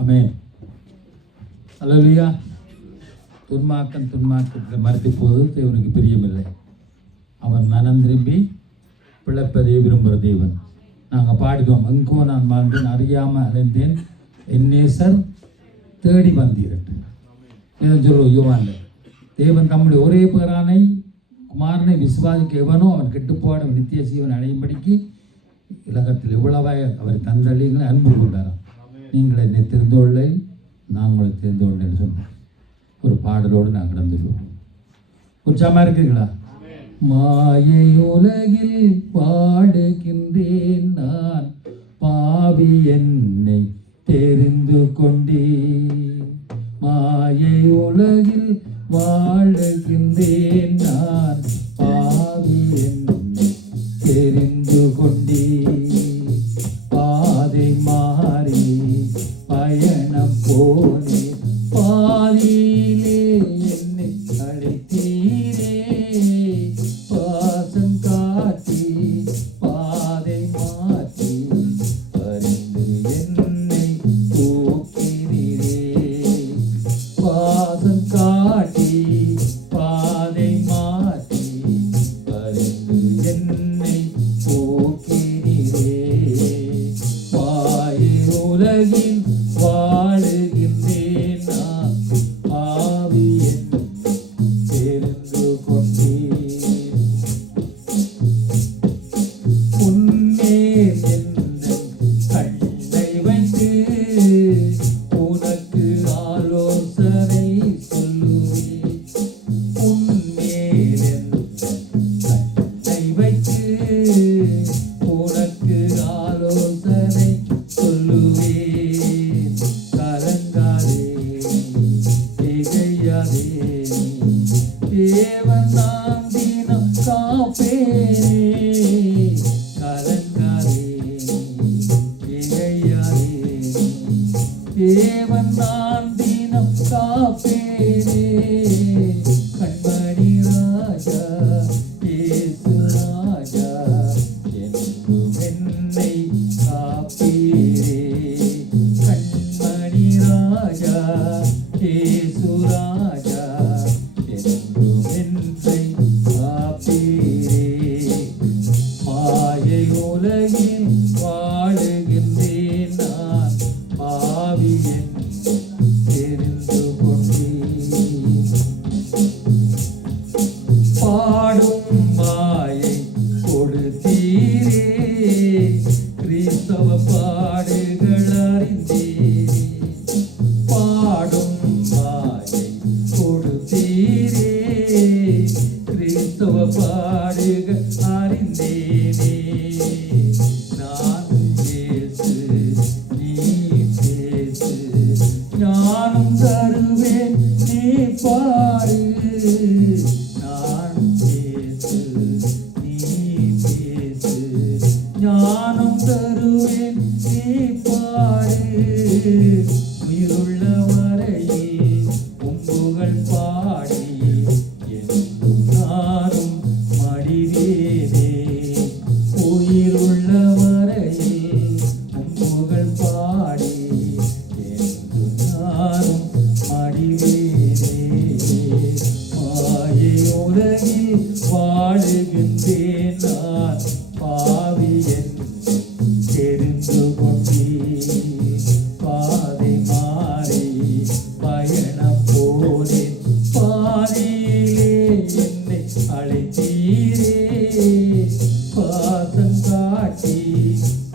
ஆமென். அல்லேலூயா. துன்மார்க்கத்தில் மறைத்து போது தேவனுக்கு பிரியமில்லை. அவன் மனம் திரும்பி பிழைப்பதை விரும்புகிற தேவன். நாங்கள் பாடிக்கோம், எங்கோ நான் வாழ்ந்தேன் அறியாமல் அலைந்தேன் என் நேசர் தேடி வந்தீரட்டு. இதை சொல்லுவோம் யோவான்ல. தேவன் தம்முடைய ஒரே பேரானை குமாரனை விசுவாசிக்க எவனோ அவன் கெட்டுப்போட நித்திய ஜீவன் அடையும்படிக்கு உலகத்தில் எவ்வளவாய் அவர் தந்தளிங்களை அன்பு கொண்டாராம். நீங்கள் என்னை தெரிந்தோள்ளை நான் உங்களை தெரிந்தோள்ளேன்னு சொன்னேன். ஒரு பாடலோடு நான் கடந்துள்ளோம். உற்சாகமாக இருக்குங்களா? மாயை உலகில் பாடுகின்றேன் நான் பாவி என்னை தெரிந்து கொண்டே. மாயை உலகில் வாழுகின்றேன் நான் பாவி என்னை தெரிந்து கொண்டே. பாதை மாறி பயணம் போனே பாதியிலே என்னை அழைத்தீரே. பாசம் காட்டி பாதை மாற்றி பறிந்து என்னை தூக்கினீரே. பாசம் காட்டி பாதை மாற்றி பறிந்து என்னை தூக்கினீரே. பாய் உலகின் வாழுகின்றேன் நான் ஆவி என்னை தெரிந்து கொண்டேன். உன்மேல் என்னை கண்ணை வைத்து உனக்கு ஆலோசனை சொல்லுவேன். உன்மேல் என்னை கண்ணை வைத்து உனக்கு ஆலோசனை சொல்லுவேன். கலங்காதே திகையாதே தேவன் நாம் தினம் காப்பேனே. கலங்காதே திகையாதே தேவன் நான் தினம் காப்பேனே. கண்மணி ராஜா இயேசு ராஜா என்றும் என்னை காப்பீரே. கண்மணி ராஜா இயேசு ராஜா என்றும் என்னை காப்பீரே. மாயை உலகில் வாழுகின்றேன் நான் பாவி என்னை தெரிந்து கொண்டேன். பாடும் மாயை கொடுத்தீரே கிறிஸ்தவ பாடுகள் அறிந்தீரே. பாடும் மாயை கொடுத்தீரே கிறிஸ்தவ பாடுகள் அறிந்தேனே. நான் பேசு நீ பேசு ஞானம் தருவேன் நீ பாடு. நான் பேசு நீ பேசு ஞானம் தருவேன் நீ பாடு. உயிருள்ள வரையில் உம்புகள் பாடி என்றும் நானும் மடிவேனே. உயிருள்ள வரையில் உம்புகள் பாடி என்றும் நானும் மடிவேனே. மாயை உலகில் வாழுகின்றேன் நான் பாவி என்னை தெரிந்து கொண்டேன். பாதை மாறி பயணம் போனேன் பாதியிலே என்னை அழைத்தீரே. பாசம் காட்டி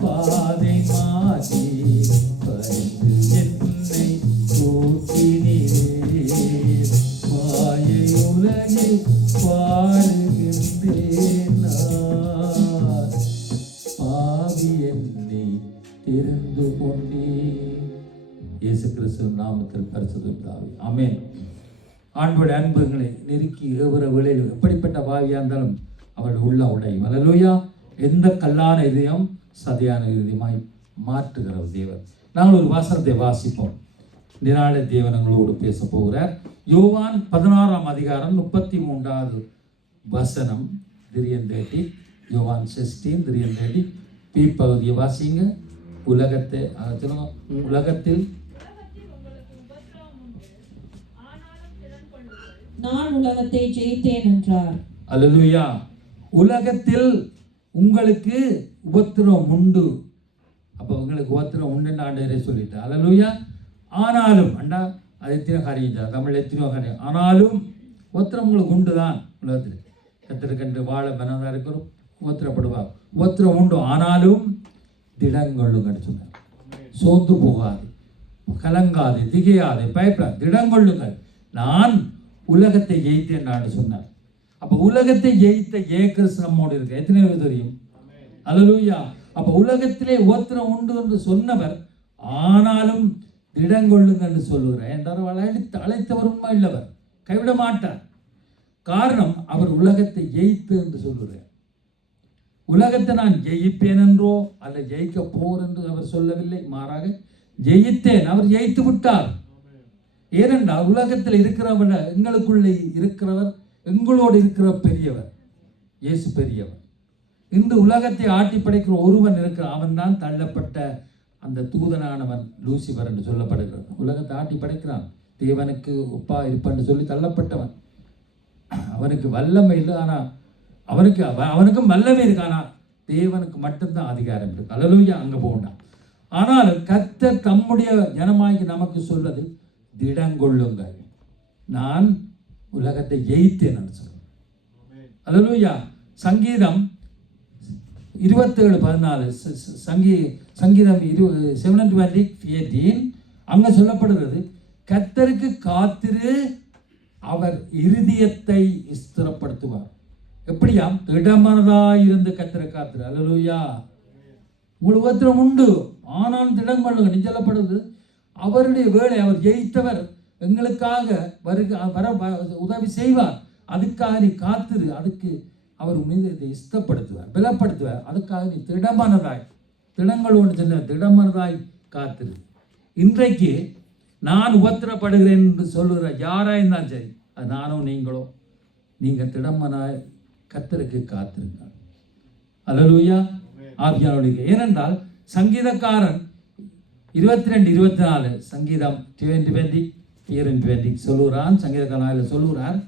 பாதை மாற்றி பறிந்து என்னை தூக்கினீரே. மாயை உலகில் வாழுகின்றேன் நான் பாவி என்னை தெரிந்து கொண்டேன். இயேசு கிறிஸ்து நாமத்தில் பரிசுத்த பிதாவே ஆமென். ஆண்டவருடைய அன்புகளை நெருக்கி ஏவுற வேளையில் எப்படிப்பட்ட பாவியாக இருந்தாலும் அவள் உள்ள உடையும். அல்லேலூயா. எந்த கல்லான இதயம் சதையான இதயமாய் மாற்றுகிற தேவன். நாங்கள் ஒரு வசனத்தை வாசிப்போம். இந்த நாளை தேவன் எங்களோடு பேச போகிறார். யோவான் 16ஆம் அதிகாரம் 33வது வசனம் 3:30. யோவான் 16:3:30 பி பகுதியை வாசிங்க. உலகத்தில் நான் உலகத்தை ஜெயித்தேன் என்றார். அல்லேலூயா. உலகத்தில் உங்களுக்கு உபத்திரம் உண்டு. அப்போ உங்களுக்கு உபத்திரம் உண்டுன்னு ஆண்டவரே சொல்லிட்டு அல்லேலூயா. ஆனாலும் அண்டா அது எத்தனை காரியம் தமிழ் எத்தனையோ காரியம். ஆனாலும் உபத்திரம் உங்களுக்கு உண்டு தான். உலகத்தில் கத்திருக்கன்று வாழ மனதாக இருக்கிறோம், உபத்திரப்படுவார், உபத்திரம் உண்டு. ஆனாலும் திடங்கொள்ளுங்கன்னு சொன்னார். சோர்ந்து போகாது, கலங்காது, திகையாது, பயப்படாது, திடங்கொள்ளுங்கள், நான் உலகத்தை ஜெயித்தேன் நான் சொன்னார். அப்போ உலகத்தை ஜெயித்த ஏக்கர்ஸ் நம்மோடு இருக்க எத்தனை பேர் தெரியும்? அல்லேலூயா. அப்போ உலகத்திலே உபத்திரம் உண்டு என்று சொன்னவர் ஆனாலும் திடங்கொள்ளுங்கன்னு சொல்லுகிறார். என்றால் அழைத்தவர் உண்மை இல்லவர், கைவிட மாட்டார். காரணம் அவர் உலகத்தை ஜெயித்து என்று சொல்லுகிறார். உலகத்தை நான் ஜெயிப்பேன் என்றோ அல்ல ஜெயிக்க போர் என்று அவர் சொல்லவில்லை, மாறாக ஜெயித்தேன், அவர் ஜெயித்து விட்டார். ஏனென்றால் உலகத்தில் இருக்கிறவர், எங்களுக்குள்ளே இருக்கிறவர், எங்களோடு இருக்கிற பெரியவர், இயேசு பெரியவர். இந்த உலகத்தை ஆட்டி படைக்கிற ஒருவன் இருக்கிற, அவன் தான் தள்ளப்பட்ட அந்த தூதனானவன் லூசிபர் என்று சொல்லப்படுகிறது. உலகத்தை ஆட்டி படைக்கிறான், தேவனுக்கு ஒப்பா இருப்பன்னு சொல்லி தள்ளப்பட்டவன். அவனுக்கு வல்லமை இல்லை, ஆனால் அவனுக்கும் வல்லமை இருக்கு, ஆனால் தேவனுக்கு மட்டும்தான் அதிகாரம் இருக்கு. அல்லேலூயா. அங்கே போகண்டாம். ஆனாலும் கர்த்தர் தம்முடைய ஜனமாகி நமக்கு சொல்வது திடங்கொள்ளுங்கள், நான் உலகத்தை ஜெயித்தேன் என்று சொல்றேன். அல்லேலூயா. சங்கீதம் 27:14 சங்கீதம் 7:18 அங்க சொல்லப்படுகிறது, கர்த்தருக்கு காத்திரு, அவர் இருதயத்தை ஸ்திரப்படுத்துவார். எப்படியாம்? திடமனதாய் இருந்து கர்த்தரை காத்திரு. அல்லேலூயா. உங்களுக்கு உபத்திரம் உண்டு, ஆனாலும் திடம் கொள்ளுங்க. நிச்சலப்படுது அவருடைய வேலை, அவர் ஜெயித்தவர், எங்களுக்காக வர உதவி செய்வார். அதுக்காக நீ காத்திரு, அதுக்கு அவர் மீது இஷ்டப்படுத்துவார், பலப்படுத்துவார். அதுக்காக நீ திடங்கள் ஒன்று சொன்ன திடமனதாய் காத்திரு. இன்றைக்கு நான் உபத்திரப்படுகிறேன் என்று சொல்லுகிற யாராக இருந்தாலும் சரி, அது நானோ நீங்களோ, நீங்கள் திடமனாய் கர்த்தருக்கு காத்திருங்க. அல்லேலூயா. ஆவியானவருக்கு. ஏனென்றால் சங்கீதக்காரன் 22:24 சங்கீதம் 20 சொல்லுகிறான். சங்கீதக்காரன் சொல்லுகிறார்,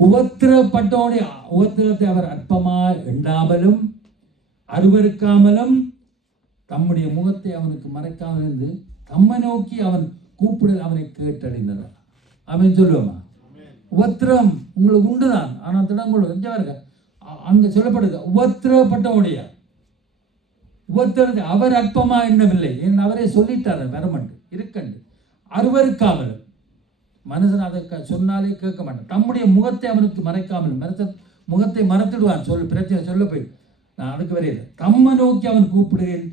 உபத்திரப்பட்டோடைய உபத்திரத்தை அவர் அற்பமாய் எண்ணாமலும் அருவருக்காமலும் தம்முடைய முகத்தை அவனுக்கு மறைக்காமல் இருந்து தம்மை நோக்கி அவன் கூப்பிடல் அவனை கேட்டடைந்தார். அவன் சொல்லுவோமா? உபத்திரம் உங்களுக்கு உண்டுதான், ஆனால் திடங்கொள்ள இருக்க அங்க சொல்லப்படுது, உபத்திரப்பட்டவுடைய உபத்திரத்தை அவர் அற்பமா எண்ணவில்லை, ஏன் அவரே சொல்லிட்டார் வரமண்டு இருக்கண்டு. அருவருக்காமல், மனுஷன் அதை சொன்னாலே கேட்க மாட்டான், தம்முடைய முகத்தை அவனுக்கு மறைக்காமல், முகத்தை மறைத்துடுவான், பிரச்சனை சொல்ல போய் நான் அதுக்கு வரையில தம்மை நோக்கி அவன் கூப்பிடுகிறேன்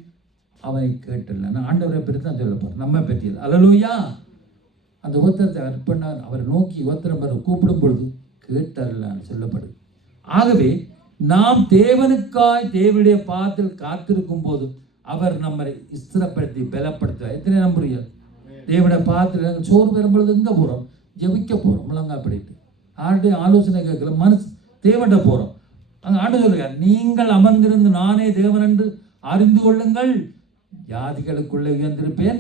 அவனை கேட்டல. நான் ஆண்டவரை பற்றி தான் சொல்ல போறேன், நம்ம பற்றியது. அல்லேலூயா. அந்த உபத்திரத்தை அர்ப்பணான் அவரை நோக்கி உபத்திரம் பெற கூப்பிடும் பொழுது கேட்டார்லான்னு சொல்லப்படுது. ஆகவே நாம் தேவனுக்காய் தேவனுடைய பாதத்தில் காத்திருக்கும் போது அவர் நம்மை ஸ்திரப்படுத்தி பலப்படுத்துவார். எத்தனை நம்புறீங்க? தேவனுடைய பாதத்தில் சோறு பெறும் பொழுது எங்கே போகிறோம்? ஜெபிக்க போகிறோம், முழங்கா படிட்டு ஆண்டு ஆலோசனை கேட்கல, மனசு தேவன்கிட்ட போகிறோம். அங்கே ஆண்டு சொல்லுங்க, நீங்கள் அமர்ந்திருந்து நானே தேவன் என்று அறிந்து கொள்ளுங்கள், ஜாதிகளுக்குள்ளே உயர்ந்திருப்பேன்,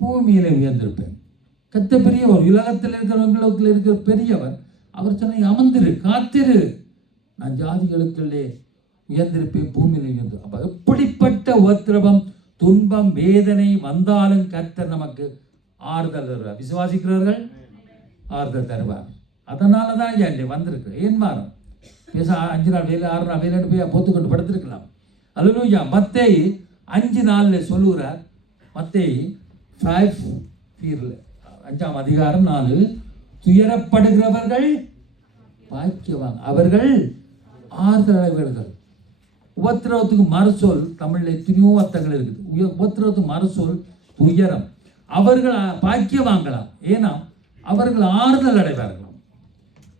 பூமியிலே உயர்ந்திருப்பேன். கத்த பெரியவர், உலகத்தில் இருக்கிறவங்களுக்கு இருக்கிற பெரியவர். அவர் சொன்ன அமர்ந்திரு, காத்திரு, நான் ஜாதிகளுக்குள்ளே உயர்ந்திருப்பேன், பூமியிலே உயர்ந்து. அப்போ எப்படிப்பட்ட உபத்திரவம், துன்பம், வேதனை வந்தாலும் கர்த்தர் நமக்கு ஆறுதல் தருவார். விசுவாசிக்கிறவர்கள் ஆறுதல் தருவார். அதனால தான் இங்கே வந்திருக்கு. ஏன் வாரம் பேச 5 நாள் வேலை 6 நாள் வேலைன்னு போய் பொத்துக்கொண்டு படுத்திருக்கலாம். அல்லேலூயா. மத்தேயு 5:4 சொல்லுகிறார். மத்தேயு 5:4 துயரப்படுகிறவர்கள் பாக்கியவான், அவர்கள் ஆறுதல் அடைவார்கள். உபத்திரவத்துக்கு மறுசொல் தமிழில் எத்தனையோ அர்த்தங்கள் இருக்குது. உபத்திரவத்துக்கு மறுசொல் துயரம். அவர்கள் பாக்கியவாங்களாம், ஏன்னா அவர்கள் ஆறுதல் அடைவார்களாம்.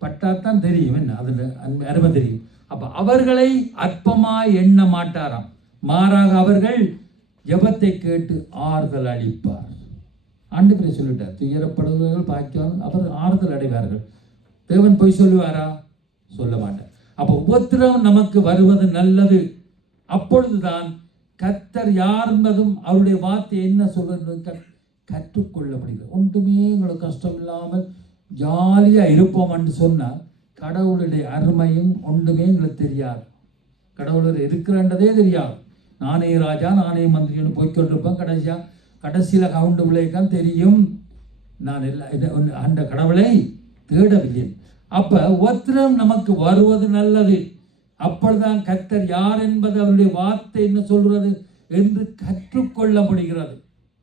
பட்டாத்தான் தெரியும், என்ன அதில் அருமை தெரியும். அப்போ அவர்களை அற்பமாய் எண்ண மாட்டாராம், மாறாக அவர்கள் ஜெபத்தை கேட்டு ஆறுதல் அளிப்பார். ஆண்டவரே சொல்லிட்டார், துயரப்படுபவர்கள் பாக்கியவான், அவர் ஆறுதல் அடைவார்கள். தேவன் போய் சொல்லுவாரா? சொல்ல மாட்டார். அப்போ உபத்திரம் நமக்கு வருவது நல்லது. அப்பொழுதுதான் கர்த்தர் யார் என்பதும் அவருடைய வார்த்தை என்ன சொல்வது கற்றுக்கொள்ள முடிகிறது. ஒன்றுமே உங்களுக்கு கஷ்டம் இல்லாமல் ஜாலியாக இருப்போம்னு சொன்னால் கடவுளுடைய அருமையும் ஒன்றுமே எங்களுக்கு தெரியாது. கடவுள் இருக்கிறன்றதே தெரியாது. நானே ராஜா நானே மந்திரின்னு போய்கொண்டிருப்பேன். கடைசியில் கவுண்டு விளையான் தெரியும் நான் அந்த கடவுளை தேடவில்லை. அப்போ ஒத்திரம் நமக்கு வருவது நல்லது. அப்பொழுதுதான் கர்த்தர் யார் என்பது அவருடைய வார்த்தை என்ன சொல்கிறது என்று கற்றுக்கொள்ள முடிகிறது.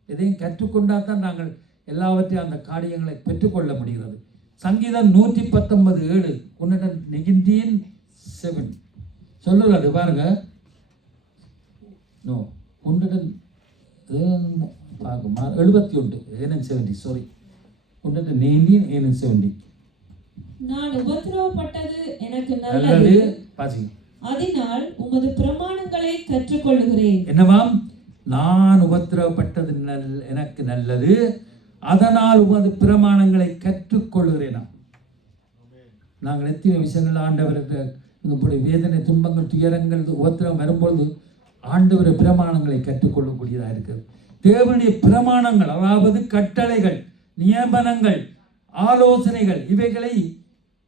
இதையும் கற்றுக்கொண்டால் தான் நாங்கள் எல்லாவற்றையும் அந்த காரியங்களை பெற்றுக்கொள்ள முடிகிறது. சங்கீதம் 119:7 119:7 சொல்லுறது பாருங்க. 171 சாரி 119:70 நான் உபத்திரவப்பட்டது எனக்கு நல்லது, அதனால் உமது பிரமாணங்களை கற்றுக்கொள்கிறேன். என்னவாம்? நான் உபத்திரவப்பட்டது எனக்கு நல்லது, அதனால் உமது பிரமாணங்களை கற்றுக்கொள்கிறேனா. நாங்கள் எத்தனை விஷயங்கள் ஆண்டவருக்கு இப்படி வேதனை துன்பங்கள் துயரங்கள் உபத்திரம் வரும்பொழுது ஆண்டவர் பிரமாணங்களை கற்றுக்கொள்ளக்கூடியதாக இருக்கிறது. தேவனுடைய பிரமாணங்கள் அதாவது கட்டளைகள் நியமனங்கள் ஆலோசனைகள் இவைகளை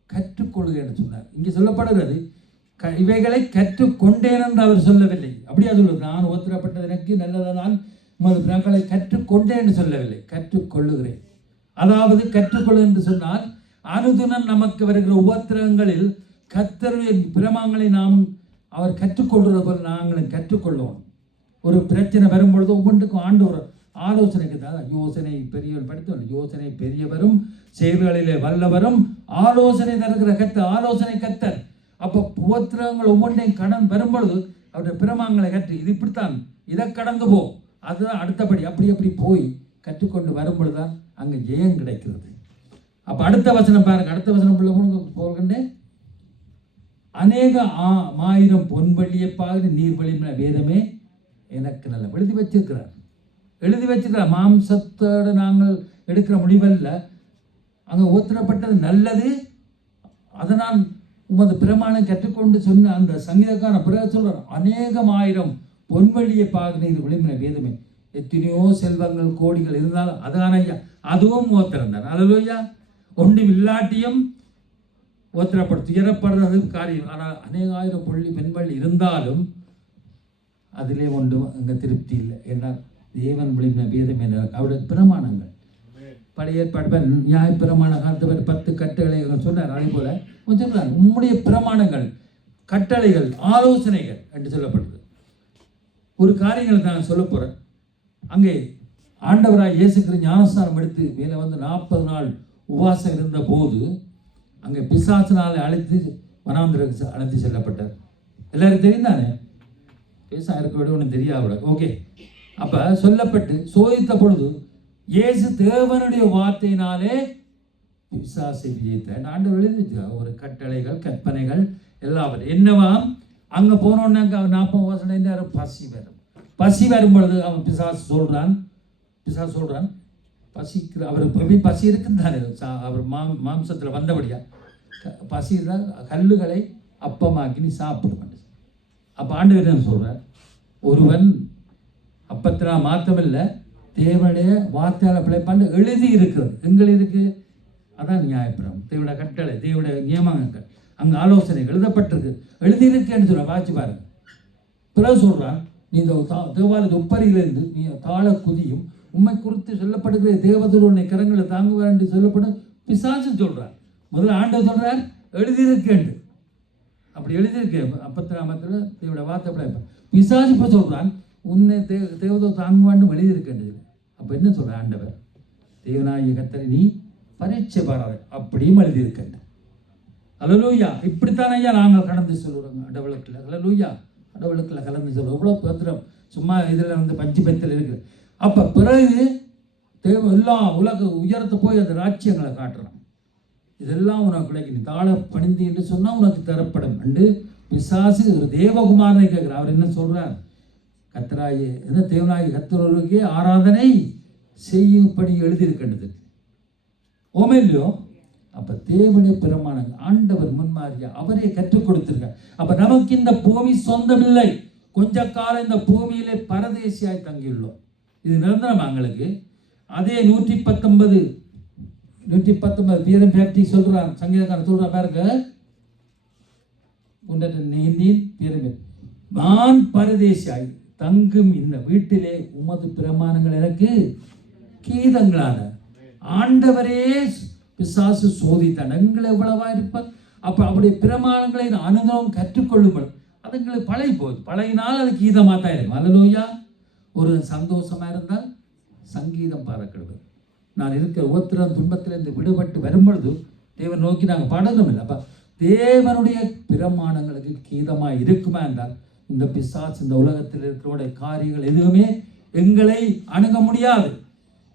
கற்றுக்கொள்கிறேன் சொன்னார். இங்கே சொல்லப்படுகிறது இவைகளை கற்றுக்கொண்டேன் என்று அவர் சொல்லவில்லை. அப்படியா சொல்லுவது? நான் உபத்திரப்பட்டது எனக்கு நல்லதனால் உமது பிரமாணங்களை கற்றுக்கொண்டேன் என்று சொல்லவில்லை, கற்றுக்கொள்ளுகிறேன். அதாவது கற்றுக்கொள்ளு என்று சொன்னால் அனுதினம் நமக்கு வருகிற உபத்திரங்களில் கர்த்தருடைய பிரமாணங்களை நாம் அவர் கற்றுக்கொள்வது போல் நாங்களும் கற்றுக்கொள்வோம். ஒரு பிரச்சனை வரும்பொழுது ஒவ்வொன்றுக்கும் ஆண்டவர் ஆலோசனைக்கு தான். யோசனை பெரியவர் படித்தவர், யோசனை பெரியவரும் செயல்களிலே வல்லவரும் ஆலோசனை தருகிற கர்த்தர், ஆலோசனை கர்த்தர். அப்போ உபத்திரங்கள் ஒவ்வொன்றையும் கடன் வரும்பொழுது அவருடைய பிரமாணங்களை கற்று இது இப்படித்தான், இதை கடந்து போ, அதுதான் அடுத்தபடி அப்படி போய் கற்றுக்கொண்டு வரும்பொழுது தான் அங்கே ஜெயம் கிடைக்கிறது. அப்போ அடுத்த வசனம் பாருங்க. அடுத்த வசனம் போகின்றேன். அநேக ஆயிரம் பொன்வெள்ளியை பாரு நீர்வழிமை வேதமே எனக்கு நல்ல எழுதி வச்சிருக்கிறார். மாம்சத்தோடு நாங்கள் எடுக்கிற முடிவல்ல, அங்கே ஊத்திரப்பட்டது நல்லது, அதனால் உமது பிரமாணம் கற்றுக்கொண்டு சொன்ன அந்த சங்கீதக்கான பிறகு சொல்கிறார், அநேகம் ஆயிரம் பொன்வெள்ளியை பாரு நீர் விளிம்பின வேதமே. எத்தனையோ செல்வங்கள் கோடிகள் இருந்தாலும் அதான ஐயா, அதுவும் ஓத்திரந்தார். அல்லேலூயா. ஒன்றும் இல்லாட்டியும் ஓத்திரப்படும் துயரப்படுறது காரியம். ஆனால் அநேக ஆயிரம் பெண்வள்ளி இருந்தாலும் அதிலே ஒன்றும் அங்கே திருப்தி இல்லை. ஏன்னா தேவன் விளிம்பின வேதம் என்ன அவருடைய பிரமாணங்கள். பழைய ஏற்பாடு நியாய பிரமாண காலத்தவர் 10 கட்டளை சொன்னார். அதே போல சொல்றார் உம்முடைய பிரமாணங்கள் கட்டளைகள் ஆலோசனைகள் என்று சொல்லப்படுது. ஒரு காரியங்கள் நான் சொல்ல போறேன். அங்கே ஆண்டவராய் இயேசு கிறிஸ்து ஞானஸ்நானம் எடுத்து மேலே வந்து 40 நாள் உபவாசம் இருந்த போது அங்கே பிசாசினாலே அழைத்து வனாந்திரக்கு அழைத்து செல்லப்பட்டார். எல்லாரும் தெரியும் தானே? பேசா இருக்க விட ஒன்றும் தெரியாத. ஓகே. அப்போ சொல்லப்பட்டு சோதித்த பொழுது இயேசு தேவனுடைய வார்த்தையினாலே பிசாசை விஜயித்தார். ஆண்டவர் எழுதி வச்சிருக்காங்க ஒரு கட்டளைகள் கற்பனைகள் எல்லாவற்றும். என்னவா அங்கே போனோன்னாக்க 40 வருஷம் பசி வரும். பசி வரும்பொழுது அவன் பிசாசு சொல்கிறான் பசிக்கிற அவருக்கு பசி இருக்குந்தானே அவர் மாம்சத்தில் வந்தபடியா பசி இருந்தால் கல்லுகளை அப்பமாக்கி நீ சாப்பிட மாட்டேன். அப்போ ஆண்டவர் என்ன சொல்கிறார்? ஒருவன் அப்பத்தில் மாற்றமில்லை தேவனுடைய வார்த்தையால் பிழைப்பான்னு எழுதி இருக்கிறது. எங்கள் இருக்குது அதான் நியாயப்பிரமாணம், தேவனுடைய கட்டளை, தேவனுடைய நியமங்கள், அங்கே ஆலோசனை எழுதப்பட்டிருக்கு, எழுதியிருக்கேன்னு சொல்ல வாட்சி பாருங்க. பிறகு சொல்கிறான், நீ இந்த தேவாலய உப்பரியிலிருந்து நீ தாழ குதியும் உண்மை குறித்து சொல்லப்படுகிற தேவதூர் உன்னை கரங்களை தாங்குவார் என்று சொல்லப்படும் பிசாசு சொல்கிறார். முதல்ல ஆண்டவர் சொல்கிறார் எழுதியிருக்கேன். அப்படி எழுதியிருக்கேன் அப்பத்தில் தேவனுடைய வார்த்தை. பிசாசு இப்போ சொல்கிறான் உன்னை தேவதூர் தாங்குவான்னு எழுதியிருக்கேன். அப்போ என்ன சொல்கிற ஆண்டவர்? தேவனாகிய கர்த்தரை நீ பரீட்சை பாராத அப்படியும் எழுதியிருக்கேன். அல்லேலூயா. இப்படித்தான் ஐயா நாங்கள் கடந்து சொல்லுறோங்க அடவளுக்கில். அல்லேலூயா. அடவளுக்கில் கலந்து சொல்லுவோம். எவ்வளோ பத்திரம் சும்மா இதில் வந்து பஞ்சு பத்தில் இருக்குது. அப்போ பிறகு எல்லா உலக உயரத்தை போய் அந்த ராஜ்யங்களை காட்டுறான். இதெல்லாம் உனக்கு கிடைக்கும், நீ தாழ பணிந்து என்று சொன்னால் உனக்கு தரப்படும் என்று பிசாசு ஒரு தேவகுமாரனை கேட்குறார். அவர் என்ன சொல்கிறார்? கர்த்தராகிய என்ன தேவனாகிய கர்த்தருக்கே ஆராதனை செய்யும்படி எழுதியிருக்கின்றது. ஓமே இல்லையோ? அப்போ தேவனுடைய பிரமாணங்கள் ஆண்டவர் முன்மாதிரியா அவரே கற்றுக் கொடுத்திருக்கார். அப்போ நமக்கு இந்த பூமி சொந்தமில்லை. கொஞ்ச காலம் இந்த பூமியிலே பரதேசியாய் தங்கியுள்ளோம். இது நிரந்தரம் எங்களுக்கு. அதே 119 119 பீரம் பேப்டி சொல்றான், சங்கீதக்காரன் சொல்றான் பாருங்க, நான் பரதேசியாய் தங்கும் இந்த வீட்டிலே உமது பிரமாணங்கள் எனக்கு கீதங்களான. ஆண்டவரே பிசாசு சோதித்தான், எங்களை எவ்வளவா இருப்பார். அப்ப அவருடைய பிரமாணங்களை அனுபவம் கற்றுக்கொள்ளுங்கள். அது எங்களுக்கு பழகி போகுது, பழகினால் அது கீதமாக தான் இருக்கும். அல்லேலூயா. ஒரு சந்தோஷமா இருந்தால் சங்கீதம் பாடப்படுவது. நான் இருக்கிற ஒவ்வொருத்தரும் துன்பத்திலிருந்து விடுபட்டு வரும்பொழுது தேவன் நோக்கி நாங்கள் பாடதும் இல்லை. அப்போ தேவனுடைய பிரமாணங்களுக்கு கீதமாக இருக்குமா என்றால் இந்த பிசாசு இந்த உலகத்தில் இருக்கிற காரியங்கள் எதுவுமே எங்களை அணுக முடியாது.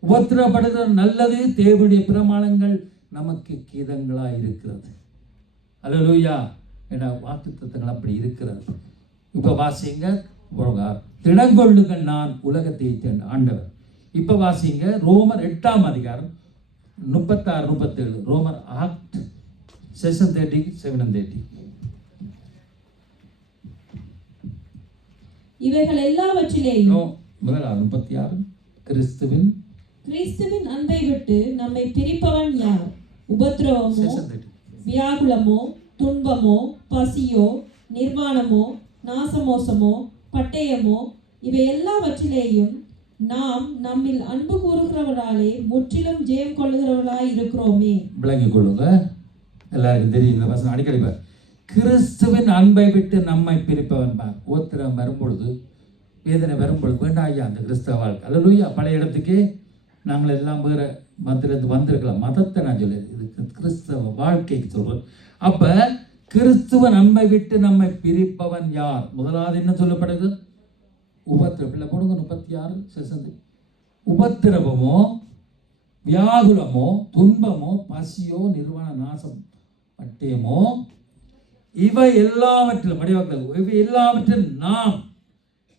உபத்திரப்படுகிற நல்லது, தேவனுடைய பிரமாணங்கள் நமக்கு கீதங்களாக இருக்கிறது. அல்லேலூயா. என வாக்குத்தத்தங்கள் அப்படி இருக்கிறது. இப்போ வாசிங்க, திடங்கொள்ளுங்கள் நான் உலகத்தை ஆண்டவர். இப்போ வாசிங்க ரோமர் 8ஆம் அதிகாரம் 36, 37. ரோமர் 8 செஷன் 30, 7 and 30. இவைகள் எல்லாவற்றிலேயும் 36 கிறிஸ்துவின் அன்பை விட்டு நம்மை பிரிப்பவன் யார்? உபத்திரவமோ, வியாகுலமோ, துன்பமோ, பசியோ, நிர்வாணமோ, நாசமோசமோ, பட்டயமோ, இவை எல்லாவற்றிலேயும் நாம் நம்மில் அன்பு கூறுகிறவராலே முற்றிலும் ஜெயம் கொள்ளுகிறவர்களாய் இருக்கிறோமே. விளங்கிக் கொள்ளுங்க. எல்லாருக்கும் தெரியும் இந்த வசனம் அடிக்கடி. கிறிஸ்துவின் அன்பை விட்டு நம்மை பிரிப்பவன் பார். உபத்திரம் வரும்பொழுது, வேதனை வரும்பொழுது வேண்டாம் ஐயா அந்த கிறிஸ்தவ வாழ்க்கை. அல்லேலூயா. பழைய இடத்துக்கே நாங்கள் எல்லாம் வேற மதத்திலிருந்து வந்திருக்கலாம். மதத்தை நான் சொல்லி இது கிறிஸ்தவ வாழ்க்கைக்கு சொல்றேன். அப்ப கிறிஸ்துவன் அன்பை விட்டு நம்மை பிரிப்பவன் யார்? முதலாவது என்ன சொல்லப்படுது? உபத்திரம். பிள்ளை போடுங்க 36 செசந்து. உபத்திரவமோ, வியாகுலமோ, துன்பமோ, பசியோ, நிர்வாண நாசம், பட்டயமோ, இவை எல்லாவற்றிலும் இவை எல்லாவற்றிலும் நாம்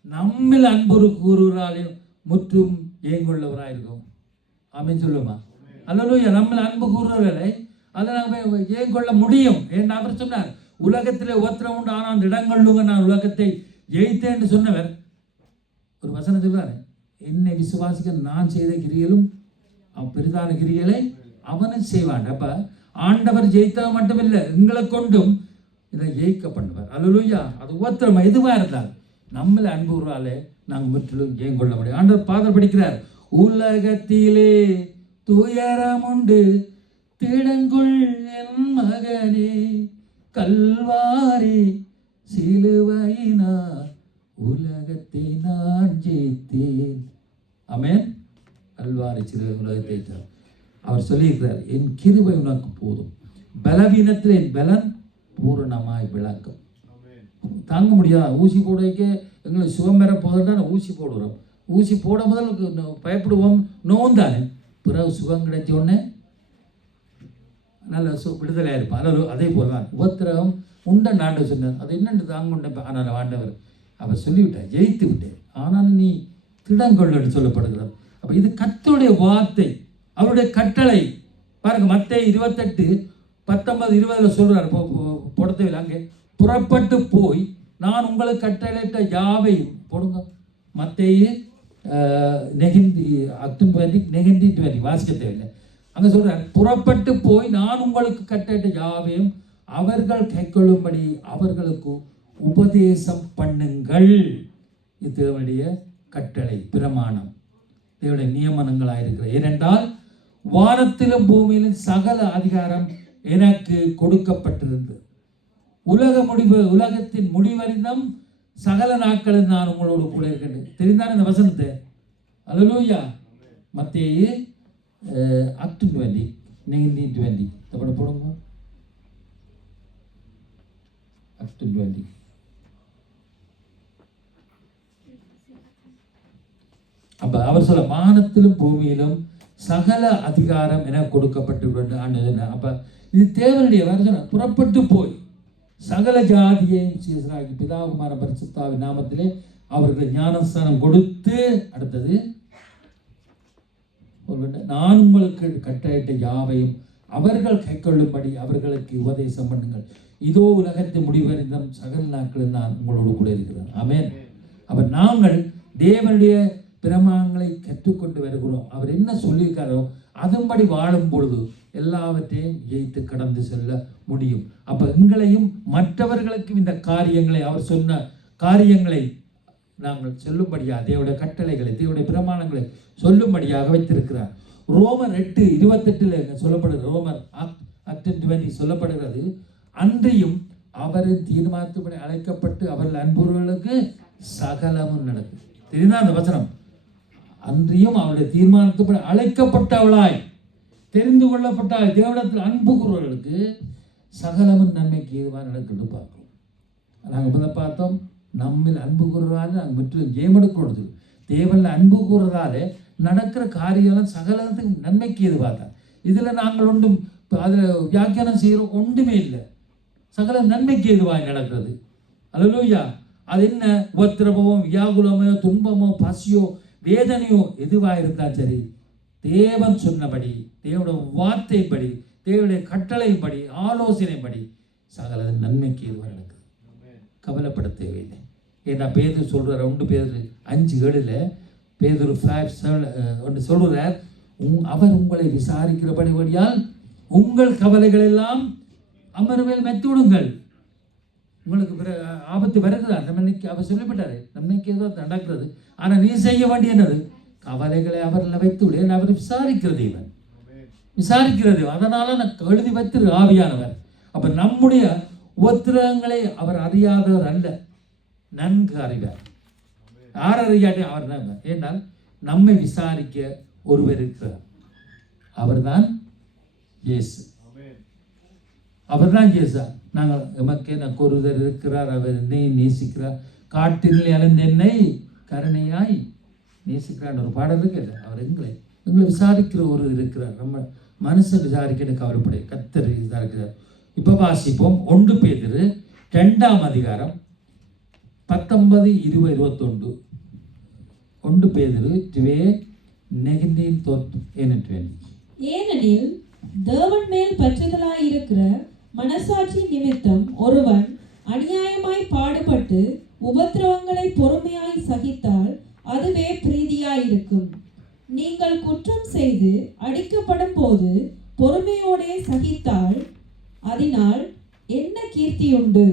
நம்மில் அன்பு கூறுகிறாலையும் முற்றும் ஏங்கொள்ளவராயிருக்கும். ஆமென் சொல்லுமா? அல்லேலூயா. நம்மில் அன்பு கூறுகிறவர்களை அதை நாங்கள் ஏன் கொள்ள முடியும் என்று அவர் சொன்னார். உலகத்திலே உபத்திரம் உண்டு, ஆனால் அந்த இடங்கள்லுங்க நான் உலகத்தை ஜெயித்தேன் என்று சொன்னவர் ஒரு வசனம் சொல்றாரு, என்னை விசுவாசிக்க நான் செய்த கிரிகளும் பெரிதான கிரிகளை அவனும் செய்வான். அப்ப ஆண்டவர் ஜெயித்தது மட்டுமில்லை, எங்களை கொண்டும் இதை ஜெயிக்க பண்ணுவார். அல்லேலூயா. அது உபத்திரம் எதுவா இருந்தால் நம்மள அன்பு உருவாலே நாங்கள் முற்றிலும் ஜெயம் கொள்ள முடியும். ஆண்டவர் பாதல் படிக்கிறார், உலகத்திலே துயரம் உண்டு, திடங்கொள் என் மகனே, கல்வாரி சிலுவையினார் உலகத்தை நான் ஜெயித்தேன். ஆமென். கல்வாரி சிலுவை உலகத்தை அவர் சொல்லியிருக்கிறார், என் கிருபை உனக்கு போதும், பலவீனத்தில் என் பலன் பூரணமாய் விளக்கும். தாங்க முடியாது. ஊசி போடுறதுக்கு எங்களுக்கு சுகம் பெற போதும் ஊசி போடுறோம். ஊசி போட முதல் பயப்படுவோம், நோந்தானே. பிறகு சுகம் கிடைச்ச உடனே நல்ல விடுதலையாக இருப்பான். அதே போல் தான் உபத்திரவம் உண்ட நாண்டு சொன்னார். அது என்னென்று தாங்க உண்ட. ஆனால் ஆண்டவர் அவர் சொல்லிவிட்டார், ஜெயித்து விட்டேன், ஆனால் நீ திடங்கொள்ளு சொல்லப்படுகிறார். அப்போ இது கர்த்தருடைய வார்த்தை, அவருடைய கட்டளை. பாருங்க மத்தேயு 28, 19, 20 சொல்றார். போடத்தில் அங்கே புறப்பட்டு போய் நான் உங்களுக்கு கட்டளையிட்ட யாவையும் போடுங்க. மத்தேயு 19 வாசிக்க தேவையில்லை. அங்கே சொல்றார், புறப்பட்டு போய் நான் உங்களுக்கு கட்டளையிட்ட யாவையும் அவர்கள் கைக்கொள்ளும்படி அவர்களுக்கு உபதேசம் பண்ணுங்கள். இது தேவனுடைய கட்டளை, பிரமாணம், தேவனுடைய நியமனங்களாக இருக்கிறது. ஏனென்றால் வானத்திலும் பூமியிலும் சகல அதிகாரம் எனக்கு கொடுக்கப்பட்டிருந்தது. உலகத்தின் முடிவறிந்தும் சகல நாட்களில் நான் உங்களோடு கூட இருக்கின்றேன். தெரிந்தான இந்த வசனத்தை? அல்லேலூயா. மத்தேயு 8:20, 19:20 தப்பட போடுங்க. 8:20. அப்ப அவர் சொல்ல, வானத்திலும் பூமியிலும் சகல அதிகாரம் என கொடுக்கப்பட்டு ஆண்டு. அப்ப இது தேவனுடைய வசனம். புறப்பட்டு போய் சகல ஜாதியையும் சீசராகி பிதாகுமார பரிசுத்தாவின் நாமத்திலே அவர்கள் ஞானஸ்தானம் கொடுத்து, அடுத்தது நான் உங்களுக்கு கட்டளையிட்ட யாவையும் அவர்கள் கைக்கொள்ளும்படி அவர்களுக்கு உபதேசம் பண்ணுங்கள். இதோ உலகத்தை முடிவறிந்தும் சகல நாட்களில் நான் உங்களோடு கூட இருக்கிறேன். ஆமென். அப்ப நாங்கள் தேவனுடைய பிரமாணங்களை கற்றுக்கொண்டு வருகிறோம். அவர் என்ன சொல்லியிருக்காரோ அதன்படி வாழும் பொழுது எல்லாவற்றையும் ஜெயித்து கடந்து செல்ல முடியும். அப்போ எங்களையும் மற்றவர்களுக்கும் இந்த காரியங்களை, அவர் சொன்ன காரியங்களை நாங்கள் சொல்லும்படியாக, தேவனுடைய கட்டளைகளை, தேவனுடைய பிரமாணங்களை சொல்லும்படியாக வைத்திருக்கிறார். ரோமர் 8:28 சொல்லப்படுகிறது, ரோமர் 8:20 சொல்லப்படுகிறது, அன்றியும் அவரின் தீர்மானத்துப்படி அழைக்கப்பட்டு அவர்கள் அன்புறவர்களுக்கு சகலமும் நடக்கும். தெரியுதா அந்த வசனம்? அன்றியும் அவருடைய தீர்மானத்துப்படி அழைக்கப்பட்டவளாய், தெரிந்து கொள்ளப்பட்டால், தேவனிடத்தில் அன்பு கூறுவர்களுக்கு சகலமும் நன்மைக்கு ஏதுவாக நடக்கிறது பார்க்கிறோம். நாங்கள் முதல்ல பார்த்தோம், நம்மில் அன்பு கூறுறதால நாங்கள் முற்றிலும் ஜெயமெடுக்கிறது. தேவனில் அன்பு கூறுறதால நடக்கிற காரியம்லாம் சகலத்துக்கு நன்மைக்கு எதுவாக தான். இதில் நாங்கள் ஒன்றும் அதில் வியாக்கியானம் செய்கிறோம் ஒன்றுமே இல்லை. சகல நன்மைக்கு எதுவாக நடக்கிறது. அல்லேலூயா. அது என்ன? உபத்திரவமோ, வியாகுலமோ, துன்பமோ, பசியோ, வேதனையோ எதுவாக இருந்தால் சரி, தேவன் சொன்னபடி, தேவனுடைய வார்த்தைப்படி, தேவனுடைய கட்டளைப்படி, ஆலோசனைப்படி சகல நன்மைக்கு எதுவாக நடக்குது. கவலைப்பட தேவையில்லை. ஏன்னா பேதுரு சொல்கிறார், 1 பேதுரு 5:7 பேதுரு 5:7 சொல்கிறார், அவர் உங்களை விசாரிக்கிறபடியால் உங்கள் கவலைகள் எல்லாம் அவர் மேல் மெத்து விடுங்கள். உங்களுக்கு ஆபத்து வருகிறதா? நம்மளுக்கு அவர் சொல்லிவிட்டாரு, நம்மளுக்கு ஏதோ நடக்கிறது. ஆனால் நீ செய்ய வேண்டிய என்னது? கவலைகளை அவரில் வைத்து விடு. அவர் விசாரிக்கிறது, இவன் விசாரிக்கிறது. அதனால நான் எழுதி வைத்து ஆவியானவர். அப்போ நம்முடைய உபத்திரவங்களை அவர் அறியாதவர் அல்ல, நன்கு அறிவார். யார் அறியாட்டே அவர் தான். ஏனால் நம்மை விசாரிக்க ஒருவர் இருக்கிறார், அவர்தான் இயேசு. அவர்தான் இயேசு. நாங்கள் எமக்கு எனக்கு ஒருவர் இருக்கிறார், அவர் என்னை நேசிக்கிறார், காட்டில் அலைந்த என்னை கருணையாய் நேசிக்கிறார் ஒரு பாடல் இருக்கிறது. அவர் எங்களை விசாரிக்கிற ஒருவர் இருக்கிறார். நம்ம மனுஷன் விசாரிக்க கவலைப்படைய கர்த்தர் விசாரிக்கிறார். இப்போ வாசிப்போம் 1 பேதுரு 2 19, 20, 21. 1 பேதுரு 2:19-20. ஏனெனில் தேவன் மேல் பற்றுதலாயிருக்கிற மனசாட்சி நிமித்தம் ஒருவன் அநியாயமாய் பாடுபட்டு உபத்திரவங்களை பொறுமையாய் சகித்தால் அதுவே பிரீதியாயிருக்கும். நீங்கள் குற்றம் செய்து அடிக்கப்படும் போது பொறுமையோடே சகித்தால் அதனால் என்ன கீர்த்தியுண்டு?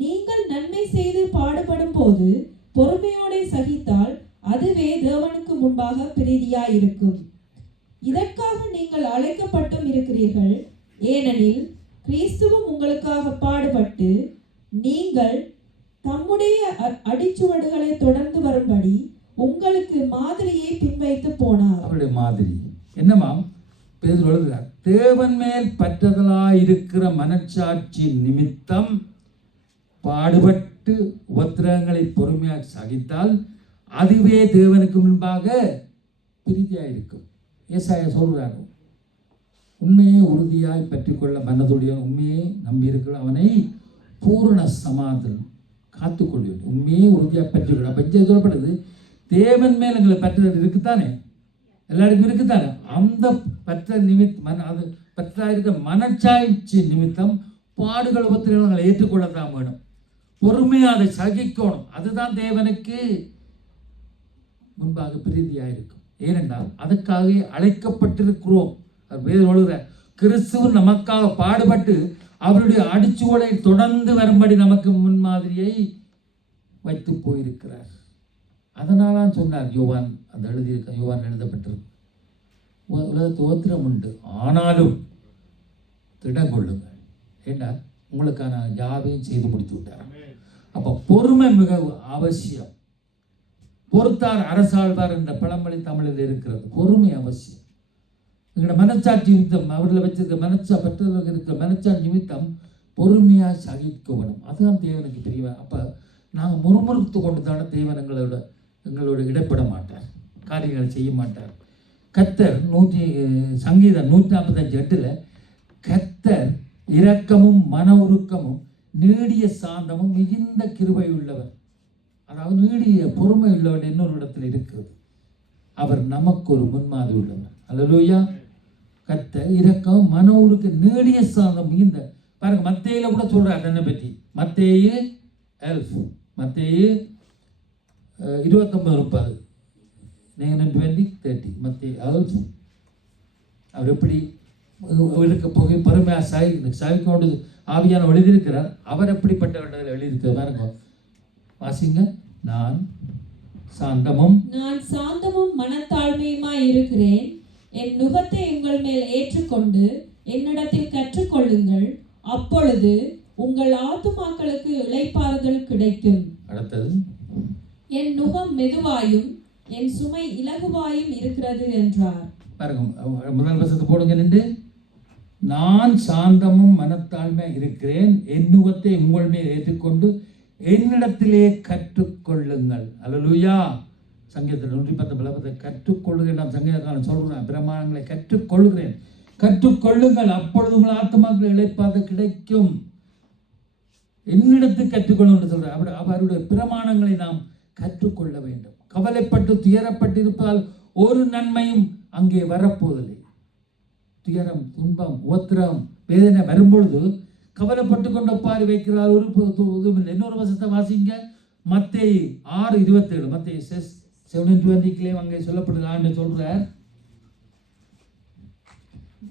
நீங்கள் நன்மை செய்து பாடுபடும் போது பொறுமையோடே சகித்தால் அதுவே தேவனுக்கு முன்பாக பிரீதியாயிருக்கும். இதற்காக நீங்கள் அழைக்கப்பட்டும் இருக்கிறீர்கள். ஏனெனில் கிறிஸ்துவும் உங்களுக்காக பாடுபட்டு நீங்கள் தம்முடைய அடிச்சுவடுகளை தொடர்ந்து வரும்படி உங்களுக்கு மாதிரியை பின்வைத்து போனார். அவருடைய மாதிரி என்னமாம்? பேதுரு எழுதுகிறார், தேவன் மேல் பற்றுதலாயிருக்கிற மனச்சாட்சி நிமித்தம் பாடுபட்டு உபத்திரவங்களை பொறுமையாக சகித்தால் அதுவே தேவனுக்கு முன்பாக பிரீதியாயிருக்கும். ஏசாயா சொல்கிறார், உண்மையை உறுதியாய் பற்றிக்கொள்ள மனதுடைய உண்மையை நம்பியிருக்கிற அவனை பூரண சமாதானம் காத்துக்கொள்ள வேண்டும். உண்மையை உறுதியாக பற்றிக்கொள்ள. அப்போ சொல்லப்படுது, தேவன் மேல் எங்களை பற்றுதல் இருக்குத்தானே, எல்லாருக்கும் இருக்குத்தானே. அந்த பற்ற நிமித்தம், அது பற்றாயிருக்க மனச்சாட்சி நிமித்தம் பாடுகள் உபத்திரவங்களை ஏற்றுக்கொள்ளத்தான் வேணும். பொறுமையாக அதை சகிக்கணும். அதுதான் தேவனுக்கு முன்பாக பிரீதியாக இருக்கும். ஏனென்றால் அதற்காக அழைக்கப்பட்டிருக்கிறோம். கிறிஸ்துவ நமக்காக பாடுபட்டு அவருடைய அடிச்சுவலை தொடர்ந்து வரும்படி நமக்கு முன்மாதிரியை வைத்து போயிருக்கிறார். அதனால தான் சொன்னார் யோவான், அந்த எழுதியிருக்க யோவான் எழுதப்பட்டிருக்கு, உலகத்து உபத்திரம் உண்டு ஆனாலும் திடம் கொள்ளுங்கள். ஏன்னா உங்களுக்கான யாவையும் செய்து முடித்து விட்டார். அப்போ பொறுமை மிக அவசியம். பொறுத்தார் அரசாழ்வார் என்ற பழமொழி தமிழில் இருக்கிறது. பொறுமை அவசியம். எங்களோட மனச்சாட்சி நிமித்தம், அவர்களை வச்சிருக்க பற்றவர்கள் இருக்கிற மனச்சாட்சி நிமித்தம் பொறுமையாக சகிக்கணும். அதுதான் தேவனுக்கு தெரியவன். அப்போ நாங்கள் முறுமுறுத்து கொண்டு தானே தேவன் எங்களோட இடப்பட மாட்டார், காரியங்களை செய்ய மாட்டார். கர்த்தர் சங்கீதம் 145:8 கர்த்தர் இரக்கமும் மன உருக்கமும் நீடிய சாந்தமும் மிகுந்த கிருபை உள்ளவர். அதாவது நீடிய பொறுமை உள்ளவர் இன்னொரு இடத்துல இருக்கிறது. அவர் நமக்கு ஒரு முன்மாதிரி உள்ளவர். அல்லேலூயா. கர்த்தர் இரக்கம் மன உருக்க நீடிய சாந்தம் மிகுந்த. பாருங்க, மத்தேயில கூட சொல்றார் என்னை பற்றி. மத்தேயு 29:30 9:20-30 மத்தேயு 11. அவர் எப்படி இருக்க போய் பொறுமையாக சகிக்கொண்டு ஆவியான எழுதியிருக்கிறார். அவர் எப்படிப்பட்டவர்கள் எழுதியிருக்கிறார் பாருங்க, வாசிங்க. நான் சாந்தமும் மனத்தாழ்மையுமாய் இருக்கிறேன். என் நுகத்தை உங்கள் மேல் ஏற்றுக்கொண்டு என்னிடத்தில் கற்றுக்கொள்ளுங்கள், அப்பொழுது உங்கள் ஆத்துமாக்களுக்கு இளைப்பாறுதல் கிடைக்கும். அடுத்தது, என் நுகம் மெதுவாயும் என் சுமை இலகுவாயும் இருக்கிறது என்றார். பாருங்க, முதல் வசனத்தை போடுங்க நின்று. நான் சாந்தமும் மனத்தாழ்மை இருக்கிறேன், என் நுகத்தை உங்கள் மேல் ஏற்றுக்கொண்டு என்னிடத்திலே கற்றுக்கொள்ளுங்கள். அல்லேலூயா. சங்கீதத்தில் 119 கற்றுக்கொள்ளுங்கள். நான் சங்கீதக்காரன் சொல்கிறேன், பிரமாணங்களை கற்றுக்கொள்ளுங்கள், அப்பொழுது உங்கள் ஆத்மாக்கள் இளைப்பாறுதல் கிடைக்கும். என்னிடத்தில் கற்றுக்கொள்ளுங்கள் சொல்கிறேன். அவருடைய பிரமாணங்களை நாம் கற்றுக்கொள்ள வேண்டும். கவலைப்பட்டு துயரப்பட்டிருப்பதால் ஒரு நன்மையும் அங்கே வரப்போவதில்லை. துயரம், துன்பம், உத்திரம், வேதனை வரும்பொழுது கவலைப்பட்டு கொண்டு பாரி வைக்கிறார். ஒரு இதுவும் இன்னொரு வசனத்தை வாசிங்க. மத்தேயு 6:27. மத்தேயு 7:20 அங்கே சொல்லப்படுகிறான்னு சொல்றார்.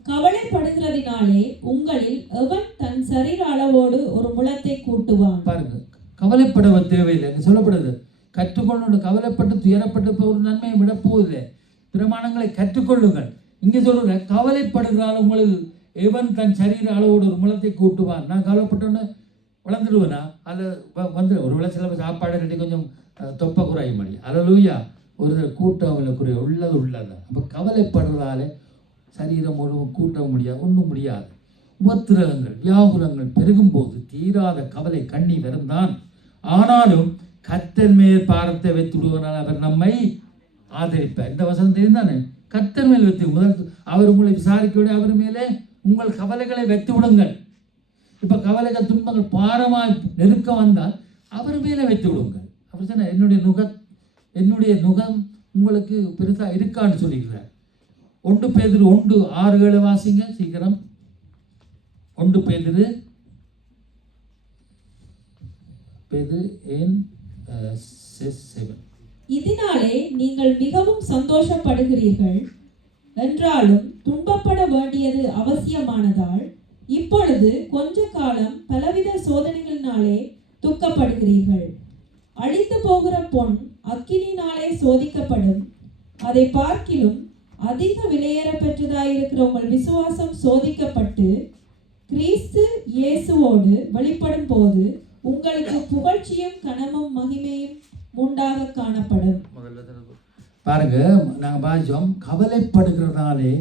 கவலைப்படுகிறதினாலே உங்களில் எவன் தன் சரீர அளவோடு ஒரு முழத்தை கூட்டுவான். பாருங்க, கவலைப்பட தேவையில்லை. அங்கே சொல்லப்படுது கற்றுக்கொண்டு கவலைப்பட்டு துயரப்பட்டு ஒரு நன்மையை விடப்போவதில்லை. பிரமாணங்களை கற்றுக்கொள்ளுங்கள். இங்கே சொல்ற கவலைப்படுகிறால் உங்களில் எவன் தன் சரீர அளவோடு ஒரு முளத்தை கூட்டுவான். நான் கவலைப்பட்டோன்னு வளர்ந்துடுவேனா? அது வந்து ஒருவேளை சில சாப்பாடு கட்டி கொஞ்சம் தொப்பை குறைய முடியும். அல்லேலூயா. ஒரு கூட்டம் குறைய உள்ளது. அப்போ கவலைப்படுறதால சரீரம் முழுவதும் கூட்டவும் முடியாது, ஒன்றும் முடியாது. உபத்திரகங்கள், வியாகுலங்கள் பெருகும் போது தீராத கவலை கண்ணி வருந்தான். ஆனாலும் கர்த்தர் மேல் பாரத்தை வைத்து விடுவதால் அவர் நம்மை ஆதரிப்பார். இந்த வசனம் தெரிந்தானே, கர்த்தர் மேல் வைத்து முதல் அவர் உங்களை விசாரிக்க விட அவர் மேலே உங்கள் கவலைகளை வைத்து விடுங்கள். இப்போ கவலைகள் துன்பங்கள் பாரமாய் நெருக்க வந்தால் அவர் மேலே வைத்து விடுங்கள். அவர் சொன்ன என்னுடைய நுகம் உங்களுக்கு பெருசாக இருக்கான்னு சொல்லிக்கிறார். 1 பேதுரு 1:6-7 வாசிங்க சீக்கிரம். 1 பேதுரு 7. இதனாலே நீங்கள் மிகவும் சந்தோஷப்படுகிறீர்கள் என்றாலும் துன்பப்பட வேண்டியது அவசியமானதால் இப்பொழுது கொஞ்ச காலம் பலவித சோதனைகளினாலே துக்கப்படுகிறீர்கள். அழிந்து போகிற பொன் அக்கினினாலே சோதிக்கப்படும். அதை பார்க்கிலும் அதிக விலையேற பெற்றதாயிருக்கிற உங்கள் விசுவாசம் சோதிக்கப்பட்டு கிறிஸ்து இயேசுவோடு வெளிப்படும் போது உங்களுக்கு புகழ்ச்சியும் கனமும் மகிமையும் உண்டாக காணப்படும். பாருங்க, நாங்கள் பாதிச்சோம். கவலைப்படுகிறதுனாலே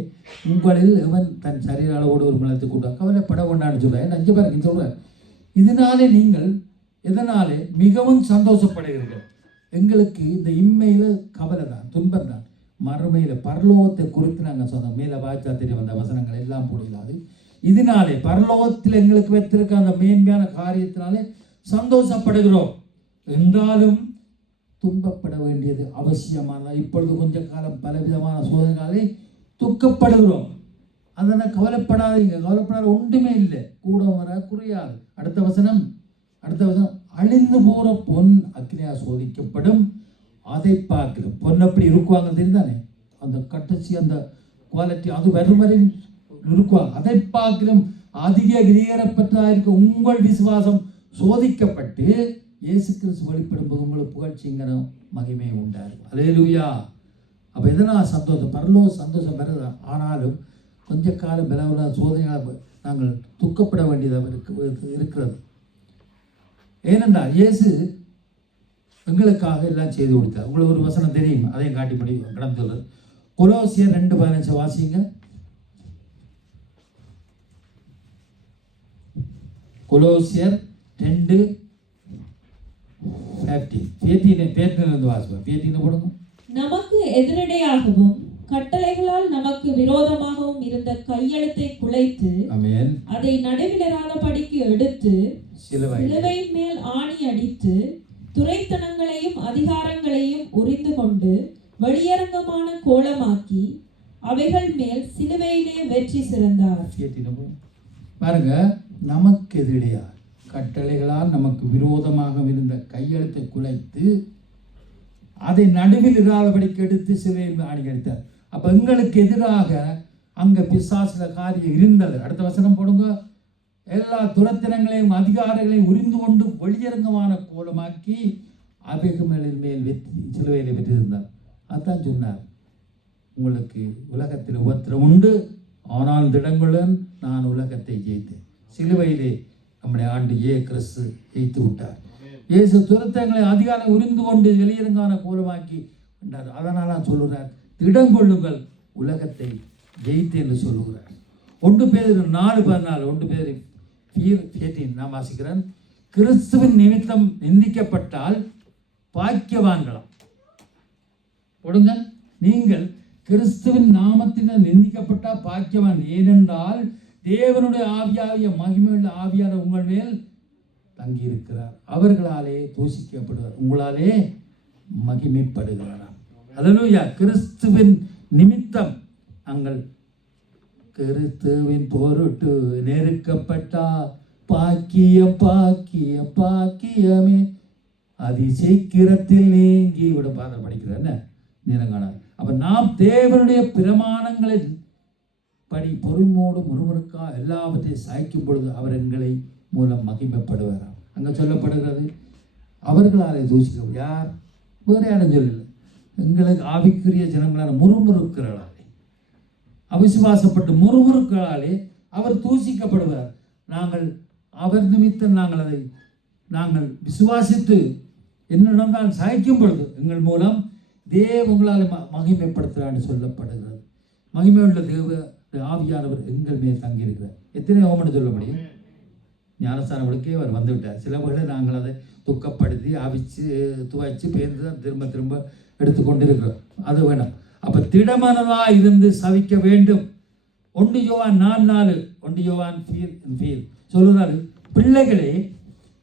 உங்களில் எவன் தன் சரீர அளவோடு ஒரு முளத்தை கூட்டம் கவலைப்பட ஒன்றான்னு சொல்கிறேன். 5 பாருங்க சொல்கிறேன். இதனாலே நீங்கள் எதனாலே மிகவும் சந்தோஷப்படுகிறீர்கள். எங்களுக்கு இந்த இம்மையில் கவலை தான், துன்பம் தான். மறுமையில் பரலோகத்தை குறித்து நாங்கள் சொன்னோம். மேலே வாய்ச்சா தெரிய வந்த வசனங்கள் எல்லாம் போடலாது. இதனாலே பரலோகத்தில் எங்களுக்கு வைத்திருக்க அந்த மேன்மையான காரியத்தினாலே சந்தோஷப்படுகிறோம். என்றாலும் துன்பப்பட வேண்டியது அவசியமான இப்பொழுது கொஞ்ச காலம் பலவிதமான சோதனைகளை துக்கப்படுகிறோம். அதனால் கவலைப்படாதீங்க. கவலைப்படாத ஒன்றுமே இல்லை, கூட வர குறையாது. அடுத்த வசனம் அழிந்து போகிற பொன் அக்னியா சோதிக்கப்படும். அதை பார்க்கணும். பொன் அப்படி இருக்குவாங்க தெரியுதானே, அந்த கட்டச்சி அந்த குவாலிட்டி அது வரும் வரை இருக்குவாங்க. அதை பார்க்கணும். அதிக விலையேறப்பட்டதாக இருக்க உங்கள் விசுவாசம் சோதிக்கப்பட்டு இயேசு கிறிஸ்து வெளிப்படும் போது உங்களுக்கு புகழ்ச்சிங்கனும் மகிமை உண்டாகும். அல்லேலூயா. அப்போ எதனால் சந்தோஷம், பரலோக சந்தோஷம் வருது. ஆனாலும் கொஞ்ச காலம் பலவித சோதனைகளை நாங்கள் துக்கப்பட வேண்டியதாக இருக்கிறது. ஏனென்றால் இயேசு எங்களுக்காக எல்லாம் செய்து கொடுத்தார். உங்களுக்கு ஒரு வசனம் தெரியும், அதையும் காட்டி முடியும் கடந்துள்ளது. கொலோசியர் 2:15 வாசிங்க. கொலோசியர் 2:15 போடுங்க. நமக்கு எதிரடையாகவும் கட்டளைகளால் நமக்கு விரோதமாகவும் இருந்த கையெழுத்தை குலைத்து அதை நடுவிலராதபடிக்கு எடுத்து சிலுவையின் மேல் ஆணி அடித்து துரைத்தனங்களையும் அதிகாரங்களையும் உரிந்து கொண்டு வெளியரங்கமான கோலமாக்கி அவைகள் மேல் சிலுவையிலே வெற்றி சிறந்தார். பாருங்க, நமக்கு எதிரடையா கட்டளைகளால் நமக்கு விரோதமாக இருந்த கையெழுத்தை குலைத்து அதை நடுவில் இராதபடிக்கு எடுத்து சிலுவையில் ஆணி அடித்தார். அப்ப எங்களுக்கு எதிராக அங்கே பிசாசுல காரியம் இருந்தது. அடுத்த வசனம் போடுங்க. எல்லா துரத்தினங்களையும் அதிகாரங்களையும் உரிந்து கொண்டு வெளியரங்கமான கோலமாக்கி அபிகமேலின் மேல் வெற்றி சிலுவையில் வெற்றியிருந்தார். அதான் சொன்னார், உங்களுக்கு உலகத்தில் உபத்திரம் உண்டு, ஆனால் திடங்களுடன் நான் உலகத்தை ஜெயித்தேன். சிலுவையிலே நம்முடைய ஆண்டு கிறிஸ்து ஜெயித்து விட்டார். இயேசு துரத்தங்களை அதிகாரம் உரிந்து கொண்டு வெளியரங்கான கோலமாக்கி என்றார். அதனால் நான் சொல்லுகிறார், திடங்கொள்ளுங்கள், உலகத்தை ஜெயித்து என்று சொல்லுகிறார். 1 பேதுரு 4:14, 1 பேதுரு 4:18 நான் வாசிக்கிறேன். கிறிஸ்துவின் நிமித்தம் நிந்திக்கப்பட்டால் பாக்கியவான்களாம். கொடுங்க, நீங்கள் கிறிஸ்துவின் நாமத்தினால் நிந்திக்கப்பட்டால் பாக்கியவான். ஏனென்றால் தேவனுடைய ஆவியாகிய மகிமையுள்ள ஆவியார் உங்கள் மேல் தங்கியிருக்கிறார். அவர்களாலே தூஷிக்கப்படுவார், உங்களாலே மகிமைப்படுகிறாராம். அல்லேலூயா. கிறிஸ்துவின் நிமித்தம் நாங்கள் கிறிஸ்துவின் பொருட்டு நெருக்கப்பட்டா பாக்கியம் பாக்கியம் பாக்கியமே அதி சீக்கிரத்தில் நீங்கி விட பாதம் படிக்கிறேன் நிறங்கானார். அப்ப நாம் தேவனுடைய பிரமாணங்களில் படி பொறுமோடு முறுமுறுக்கா எல்லாவற்றையும் சாய்க்கும் பொழுது அவர் எங்களை மூலம் மகிமைப்படுவாராம். அங்கே சொல்லப்படுகிறது, அவர்களாலே தூஷிக்க யார் வேற யாரும் சொல்லல, எங்களுக்கு ஆவிக்குரிய ஜனங்களான முறுமுறுக்கிறாளே, அவிசுவாசப்பட்டு முறுமுறுக்களாலே அவர் தூஷிக்கப்படுவார். நாங்கள் அவர் நிமித்தம் நாங்கள் விசுவாசித்து என்ன நடந்தால் சாய்க்கும் பொழுது எங்கள் மூலம் உங்களால் மகிமைப்படுத்துகிறான்னு சொல்லப்படுகிறது. மகிமையுள்ள ஆவியானவர் எங்கள் மேல் தங்கியிருக்கிறார். எத்தனை ஓமன்னு சொல்ல முடியும்? ஞானஸ்தானங்களுக்கே அவர் வந்துவிட்டார். சில வேளை நாங்கள் அதை துக்கப்படுத்தி அவிச்சு துவைச்சு பேர்ந்து தான் திரும்ப திரும்ப எடுத்துக்கொண்டு இருக்கிறோம். அது வேணும். அப்போ திடமனதாக இருந்து சவிக்க வேண்டும். 1 யோவான் 4:4, 1 யோவான் 4:4 சொல்லுறாரு, பிள்ளைகளே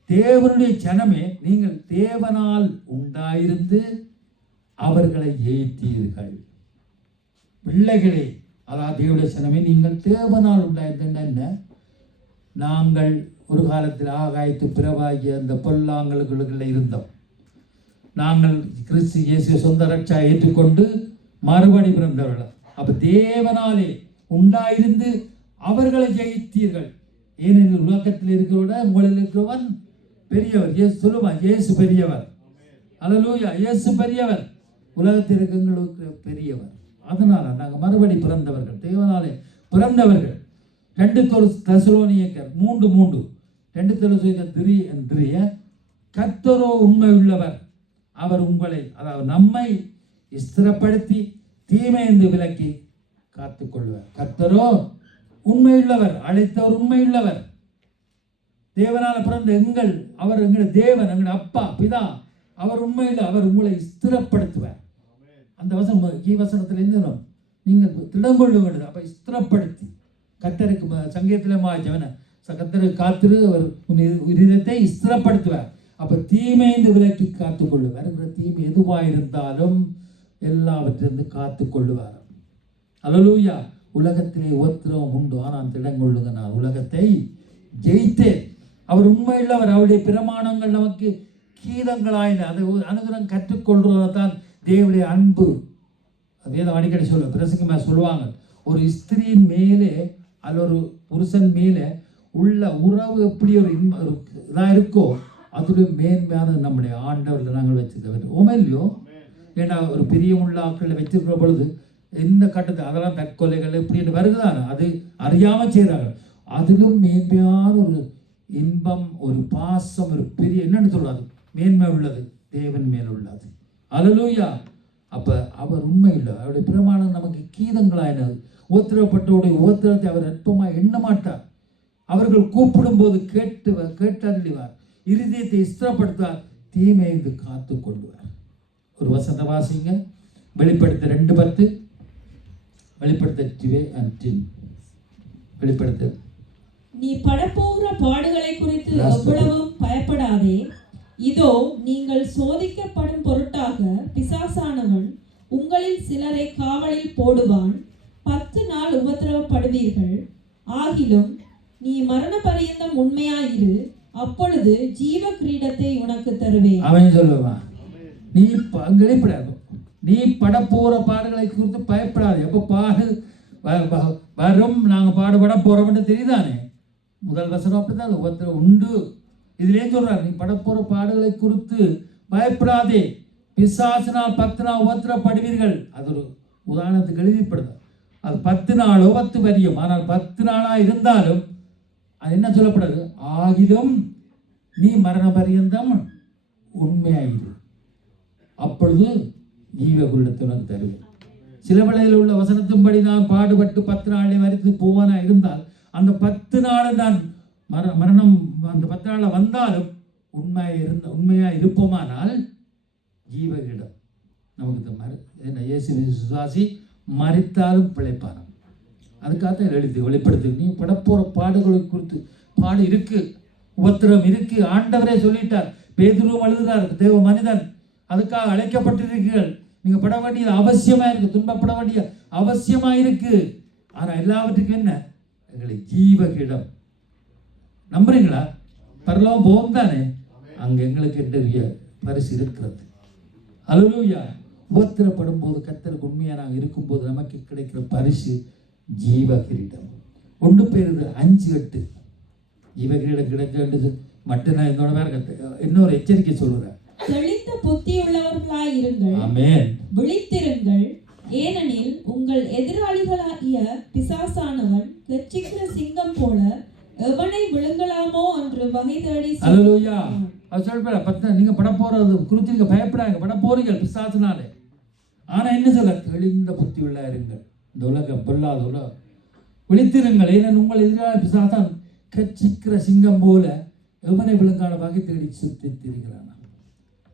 தேவனுடைய ஜனமே, நீங்கள் தேவனால் உண்டாயிருந்து அவர்களை ஜெயித்தீர்கள். பிள்ளைகளே, அதாவது தேவனுடைய ஜனமே, நீங்கள் தேவனால் உண்டாயிருந்தா என்ன? நாங்கள் ஒரு காலத்தில் ஆகாயத்து பிறவாகிய அந்த பொல்லாங்கல்களுக்குள்ள இருந்தோம். நாங்கள் கிறிஸ்து இயேசு சொந்த ரட்சா ஏற்றுக்கொண்டு மறுபடி பிறந்தவர்கள். அப்ப தேவனாலே உண்டாயிருந்து அவர்களை ஜெயித்தீர்கள். ஏனெனில் உலகத்தில் இருக்கிறவட உங்களில் இருக்கிறவன் பெரியவர். இயேசு சொல்லுவான், இயேசு பெரியவர். அல்லேலூயா. இயேசு பெரியவர், உலகத்தில் இருக்கிறவங்களுக்கு பெரியவர். அதனால நாங்கள் மறுபடி பிறந்தவர்கள், தேவனாலே பிறந்தவர்கள். 2 தெசலோனிக்கர் 3:3, 2 தெசலோனிக்கர் 3:3, கர்த்தரோ உண்மை உள்ளவர், அவர் உங்களை, அதாவது நம்மை ஸ்திரப்படுத்தி தீமையிலிருந்து விலக்கி காத்துக்கொள்வார். கர்த்தரோ உண்மையுள்ளவர், அழைத்தவர் உண்மையுள்ளவர். தேவனால பிறந்த அவர் எங்கள் தேவன், எங்கள் அப்பா பிதா, அவர் உண்மையில் அவர் உங்களை ஸ்திரப்படுத்துவார். அந்த வசனத்தில் இருந்து நீங்கள் திடம் கொள்ள வேண்டும். அப்ப ஸ்திரப்படுத்தி கர்த்தருக்கு சங்கீதத்தில் மாற்றவன கர்த்தருக்கு காத்திரு, அவர் இதயத்தை ஸ்திரப்படுத்துவார். அப்ப தீமைந்து விலக்கி காத்துக்கொள்ளுவார். வருகிற தீமை எதுவாயிருந்தாலும் எல்லாவற்றிலிருந்து காத்துக்கொள்ளுவார். அல்லேலூயா. உலகத்திலே உபத்திரவம் உண்டு, ஆனால் திடங்கொள்ளுங்க, நான் உலகத்தை ஜெயித்தேன். அவர் உண்மையுள்ளவர், அவருடைய பிரமாணங்கள் நமக்கு கீதங்களாயின. அதை அனுகிரகம் கற்றுக்கொள்றதான் தேவனுடைய அன்பு. வேதம் அடிக்கடி பிரசங்கமாக சொல்லுவாங்க, ஒரு ஸ்திரீயின் மேலே அல்ல ஒரு புருஷன் மேலே உள்ள உறவு எப்படி ஒரு இதாக இருக்கோ அதுடைய மேன்மையான நம்முடைய ஆண்டவர்கள் நாங்கள் வச்சுக்க வேண்டும். ஓமையிலையோ, ஏன்னா ஒரு பிரியமுள்ள ஆட்களில் வச்சிருக்கிற பொழுது எந்த கட்டத்தை அதெல்லாம் தற்கொலைகள் இப்படின்னு வருகுதான, அது அறியாமல் செய்கிறாங்க. அதிலும் மேன்மையான ஒரு இன்பம், ஒரு பாசம், ஒரு பெரிய என்னன்னு சொல்றாரு, மேன்மை உள்ளது தேவன் மேல் உள்ளது. அல்லேலூயா. அப்ப அவர் உண்மை இல்லை, அவருடைய பிரமாணம் நமக்கு கீதங்களாயினது. உபத்திரப்பட்டவருடைய உபத்திரத்தை அவர் அற்பமாக எண்ண மாட்டார். அவர்கள் கூப்பிடும் போது கேட்டறிவார், இருதயத்தை ஸ்திரப்படுத்தார், தீமையை காத்து கொள்வார். ஒரு வசந்த வாசிங்க, வெளிப்படுத்த 2:10, வெளிப்படுத்த நீ படப்போகிற பாடுகளை குறித்து எவ்வளவும் பயப்படாதே. இதோ நீங்கள் சோதிக்கப்படும் பொருட்டாக பிசாசானவன் உங்களில் சிலரை காவலில் போடுவான். 10 நாள் உபத்திரவப்படுவீர்கள். ஆகிலும் நீ மரண பரியந்தம் உண்மையாயிரு, அப்பொழுது ஜீவ கிரீடத்தை உனக்கு தருவேன். அவன் சொல்லுவான், நீ படப்போற பாடுகளை குறித்து பயப்படாது. எப்போ பாடு வரும், நாங்கள் பாடுபட போகிறோம்னு தெரியுதானே. முதல் வசனம் அப்படிதான், ஒருத்தர் உண்டு. இதுலேயே சொல்கிறார், நீ படப்போகிற பாடுகளை குறித்து பயப்படாதே, பிசாசினால் 10 நாள் உபத்திரப்படுவீர்கள். அது ஒரு உதாரணத்துக்கு எழுதிப்படுது. அது 10 நாளோ 10 வரியும், ஆனால் 10 நாளாக இருந்தாலும் அது என்ன சொல்லப்படுது, ஆகிலும் நீ மரண பரியந்தம் உண்மையாயிரு, அப்பொழுது ஜீவகுருடத்துடன் தருவேன். சில வேளையில் உள்ள வசனத்தின்படி நான் பாடுபட்டு 10 நாளை வரைத்து போவானா இருந்தால் அந்த 10 நாள் நான் மரணம் அந்த 10 நாளில் வந்தாலும் உண்மையாக இருப்போமானால் ஜீவகிடம் நமக்கு என்ன இயேசு விசுவாசி மரித்தாலும் பிழைப்பாராம். அதுக்காக எழுதி வெளிப்படுத்து. நீ படப்போகிற பாடுகளை குறித்து பாடு இருக்கு, உபத்திரம் இருக்கு, ஆண்டவரே சொல்லிட்டார். பேதுருவும் அழுகிறார், தேவ மனிதன், அதுக்காக அழைக்கப்பட்டிருக்கீர்கள். நீங்கள் பட வேண்டியது அவசியமாக இருக்குது, துன்பப்பட வேண்டிய அவசியமாக இருக்கு. ஆனால் எல்லாவற்றுக்கும் என்ன, எங்களை ஜீவகிடம் நம்புறீங்களா? பரலோகம் போகும் தானே, அங்கே எங்களுக்கு என்ன பரிசு இருக்கிறது. அல்லேலூயா. உபத்திரப்படும் போது கர்த்தருக்கு உண்மையாக நாங்கள் இருக்கும்போது நமக்கு கிடைக்கிற பரிசு ஜீவகிரீடம். 1 பேர் 5:8 ஜீவகிரீடம் கிடைக்க வேண்டியது மட்டும் நான் இதோட வேற இன்னொரு எச்சரிக்கை சொல்லுறேன். தெளிந்த புத்தி உள்ளவர்களாய் இருங்கள், ஆமென், விழித்திருங்கள், ஏனெனில் உங்கள் எதிராளிகளாகிய பிசாசானவன் கெர்ச்சிக்கிற சிங்கம் போல எவனை விழுங்கலாமோ என்று வகை தேடி. அல்லேலூயா. அது சொல்ற 10 நீங்க பட போறது குறித்து நீங்க பயப்படாங்க, பட போறீங்க பிசாசினாலே. ஆனா என்ன சொல்ல, தெளிந்த புத்தி உள்ள இருங்கள், இந்த உலகம் பொல்லாத உலகம், விழித்திருங்கள், ஏனெனில் உங்கள் எதிராளி பிசாசான் கெர்ச்சிக்கிற சிங்கம் போல எவனை விழுங்கான வகை தேடி சுத்தி திரிகிறான்.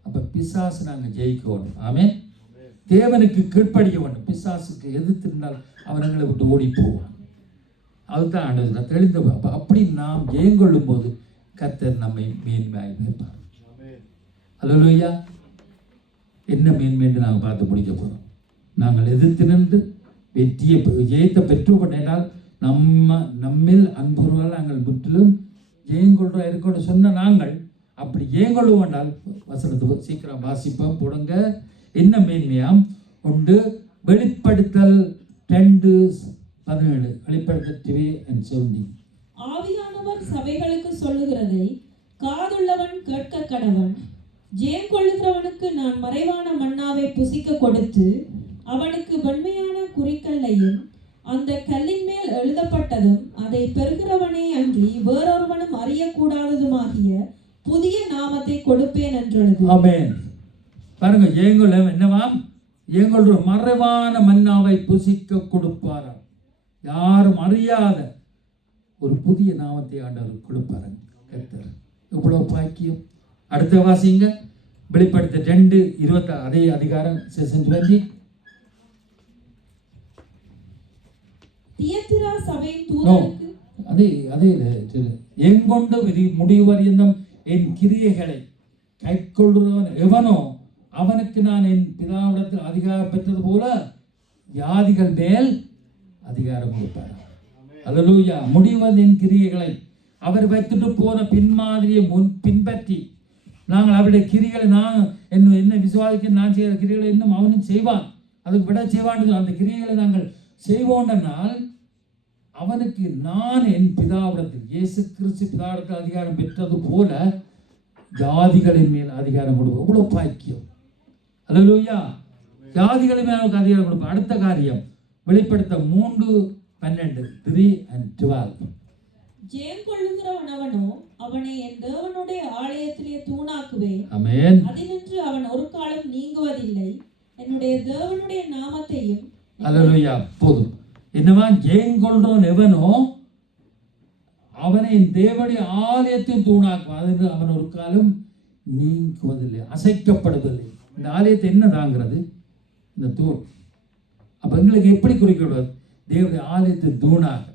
அப்ப பிசாசு நாங்க ஜெயிக்கணும். ஆமென். தேவனுக்கு கீழ்ப்படிய வேண்டும். பிசாசுக்கு எதிர்த்திருந்தால் அவன் எங்களை விட்டு ஓடி போவான். அதுதான் ஆண்டவர் தெளிந்த. அப்படி நாம் ஜெயங்கொள்ளும் போது கர்த்தர் நம்மை மேன்மையாய் வைப்பார். அல்லேலூயா. என்ன மேன்மை என்று நாங்கள் பார்த்து முடிக்க போகிறோம். நாங்கள் எதிர்த்து நின்று ஜெயத்தை பெற்றுக்கொண்டால் நம்மில் அன்புருவால் நாங்கள் முற்றிலும் ஜெயங்கொள்றோம் இருக்கணும் சொன்ன நாங்கள் அப்படி ஜெயங்கொள்ளுவோம் என்றால் வசனத்துக்கு சீக்கிரம் வாசிப்போம் போடுங்க. என்ன மேன்மையாம் உண்டு, வெளிப்படுத்தல் 2:17 வெளிப்படுத்தவே சொல்லி, ஆவியானவர் சபைகளுக்கு சொல்லுகிறதை காதுள்ளவன் கேட்க கடவன். ஜெயம் கொள்ளுகிறவனுக்கு நான் மறைவான மன்னாவை புசிக்க கொடுத்து அவனுக்கு வெண்மையான குறிக்கல்லையும் அந்த கல்லின் மேல் எழுதப்பட்டதும் அதை பெறுகிறவனே அன்றி வேறொருவனும் அறியக்கூடாததுமாகிய புதிய நாமத்தை கொடுப்பேன் என்றது. ஆமென். பாருங்க, ஏங்கொள்ள என்னவாம், ஏங்கொள்ற மறைவான மன்னாவை புசிக்க கொடுப்பாராம். யாரும் அறியாத ஒரு புதிய நாமத்தை ஆண்டவர் கொடுப்பாருங்க கர்த்தர். எவ்வளவு பாக்கியம். அடுத்த வாசிங்க, வெளிப்படுத்த 2:20 அதே அதிகாரம் செஷன் 20. தியத்திரா சபையின் தூதனுக்கு அதே எங்கொண்டு முடிவு வரியந்தம் என் கிரியைகளை கைக்கொள்கிறவன் எவனோ அவனுக்கு நான் என் பிதாவிடத்தில் அதிகாரம் பெற்றது போல வியாதிகள் மேல் அதிகாரம் கொடுப்பார். அல்லேலூயா. முடிவது என் கிரியைகளை அவர் வைத்துட்டு போன பின்மாதிரியை பின்பற்றி நாங்கள் அவருடைய கிரிகளை நான் என்ன விசுவாசிக்க நான் செய்கிற கிரிகளை இன்னும் அவனும் செய்வான், அதுக்கு விட செய்வான். அந்த கிரியைகளை நாங்கள் செய்வோன்னால் அவனுக்கு நான் என் பிதாவிடத்தில் இயேசு கிறிஸ்து பிதாவிடத்தில் அதிகாரம் பெற்றது போல ஜாதிகளின் மேல் அதிகாரம் கொடுப்போம். எவ்வளவு பாக்கியம். அல்லேலூயா. ஜாதிகளின் மேல் அதிகாரம் கொடுப்போம். அடுத்த காரியம் வெளிப்படுத்த 3:12 3:12 ஜெயம் கொள்ளுகிறவன் அவனோ அவனை என் தேவனுடைய ஆலயத்திலே தூணாக்குவேன். ஆமென். அதினின்று அவன் ஒரு காலம் நீங்குவதில்லை. என்னுடைய தேவனுடைய நாமத்தையும். அல்லேலூயா. போதும். என்னவா, ஜெயம் கொள்றவன் எவனோ அவனை என் தேவனுடைய ஆலயத்தையும் தூணாக்குவான். அது அவன் ஒரு காலம் நீங்குவதில்லை, அசைக்கப்படுவதில்லை. இந்த ஆலயத்தை என்ன தாங்கிறது? இந்த தூண். அப்ப எங்களுக்கு எப்படி குறிக்கப்படுவது? தேவனுடைய ஆலயத்தை தூணாக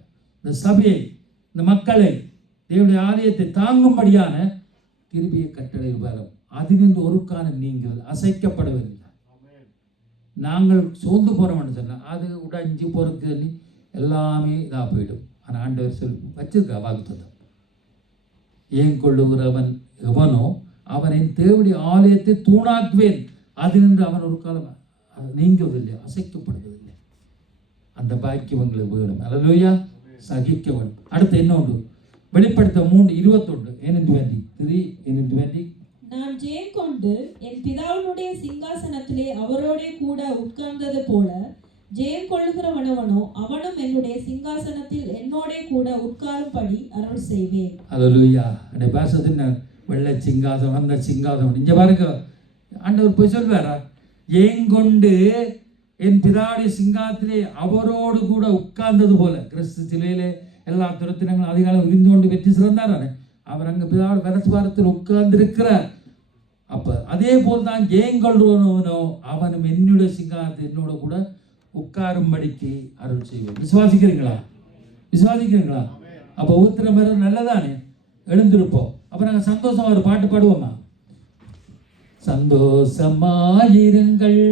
இந்த சபையை, இந்த மக்களை, தேவனுடைய ஆலயத்தை தாங்கும்படியான கிருபைய கட்டளை வரும். அதிலிருந்து ஒரு காலம் நீங்குவது, அசைக்கப்படுவதில்லை. நாங்கள் சோர்ந்து போறோம்னு சொன்னால் அது உடைஞ்சு பொறுக்கு எல்லாமே இதாக போயிடும். ஆனால் ஆண்டவர் சொல்லி வச்சிருக்க வாக்குத்தத்தம், ஏன் கொள்ளுகிறவன் எவனோ அவனின் தேவனுடைய ஆலயத்தை தூணாக்குவேன். அதிலிருந்து அவன் ஒரு காலம் நீங்குவதில்லை, அசைக்கப்படுவதில்லை. அந்த பாக்கியம் உங்களுக்கு வேணும். அல்லேலூயா. சகிக்க வேணும். அடுத்து என்ன உண்டு? வெளிப்படுத்த 3:21 3:20 நான் ஜெயம் கொண்டு என் பிதாவினுடைய சிங்காசனத்திலே அவரோடே கூட உட்கார்ந்தது போல ஜெயம் கொள்ளுகிறவனவனோ அவனும் என்னுடைய சிங்காசனத்தில் என்னோடே கூட உட்காரும்படி அருள் செய்வேன். அல்லேலூயா. அந்த பாசத்தில் வெள்ளை சிங்காசனம் அந்த சிங்காசனம் இங்கே பாருங்க, ஆண்டவர் போய் சொல்வாரா, ஜெயம் கொண்டு என் பிதாவுடைய சிங்காசனத்திலே அவரோடு கூட உட்கார்ந்தது போல. கிறிஸ்து சிலையிலே எல்லா துரத்தினங்களும் அதிகாலம் இருந்து கொண்டு வெற்றி சிறந்தாரானே, அவர் அங்கே பிதாவோட வரஸ்பாரத்தில் உட்கார்ந்திருக்கிறார். அப்போ அதே போல் தான் ஜெயங்கொள்வனோ அவனும் என்னுடைய சிங்காரத்தை என்னோட கூட உட்காரும்படிக்கு அருள் செய்வோம். விசுவாசிக்கிறீங்களா? விசுவாசிக்கிறீங்களா? அப்போ ஊத்துற மாதிரி நல்லதானே, எழுந்திருப்போம். அப்போ நாங்கள் சந்தோஷமா ஒரு பாட்டு பாடுவோமா? சந்தோஷமாயிருங்கள்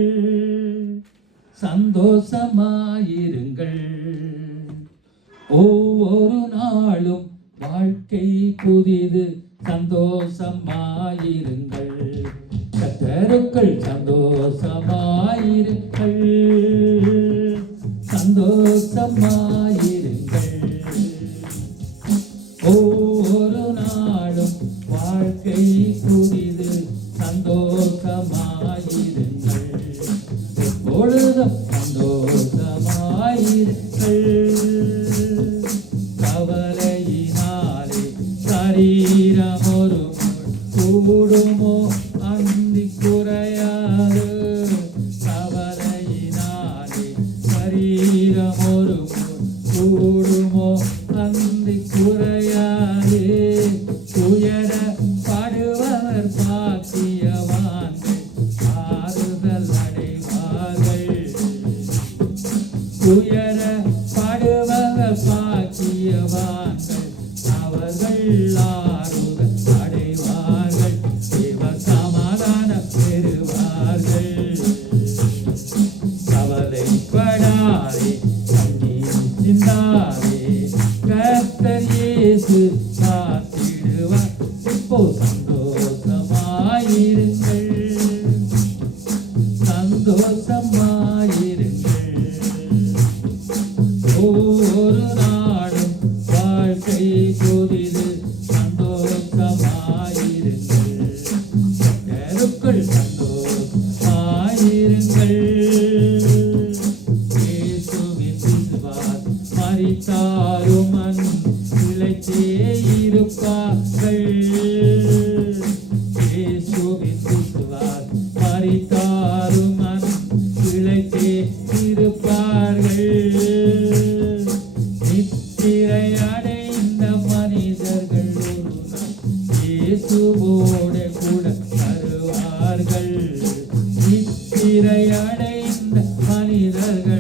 சந்தோஷமாயிருங்கள், ஒவ்வொரு நாளும் வாழ்க்கை புதிது, சந்தோஷமாயிருங்கள், கர்த்தருக்குள் சந்தோஷமாயிருங்கள், சந்தோஷமாயிருங்கள், ஒவ்வொரு நாளும் வாழ்க்கை புதிது, சந்தோஷமாயிருங்கள், எப்பொழுதும் சந்தோஷமாயிருங்கள், கவலையினாலே சரீரம் ஒரு கூடுமோ அந்தி குறையாது, கவலையினாலே சரீரம் ஒரு கூடுமோ அந்தி குறையாது, துயர படுவர் பாக்கியவான்கள் ஆறுதல் அடைவார்கள், துயர படுவர் பாக்கியவான்கள் அவர்கள் ஆறுதல் அடைவார்கள், தேவ சமாதானம் பெறுவார்கள், கவலைப்படாதே கண்ணீர் சிந்தாதே, கர்த்தர் இயேசு காத்திடுவார், இப்போ சந்தோஷமாயிருங்கள் சந்தோஷமாயிருங்கள், ஒவ்வொரு நாளும் வாழ்க்கை புதிது, சந்தோஷமாயிருங்கள், கர்த்தருக்குள் சந்தோஷமாயிருங்கள், இயேசுவின் விசுவாசம் மரித்தாலும் பிழைத்தே இருப்பார்கள், இயேசுவின் விசுவாசம் மரித்தாலும் பிழைத்தே இருப்பார்கள், நித்திரை அடைந்த மனிதர்கள் ஒரு நாள் இயேசுவோடு கூட வருவார்கள், நித்திரை அடைந்த மனிதர்கள்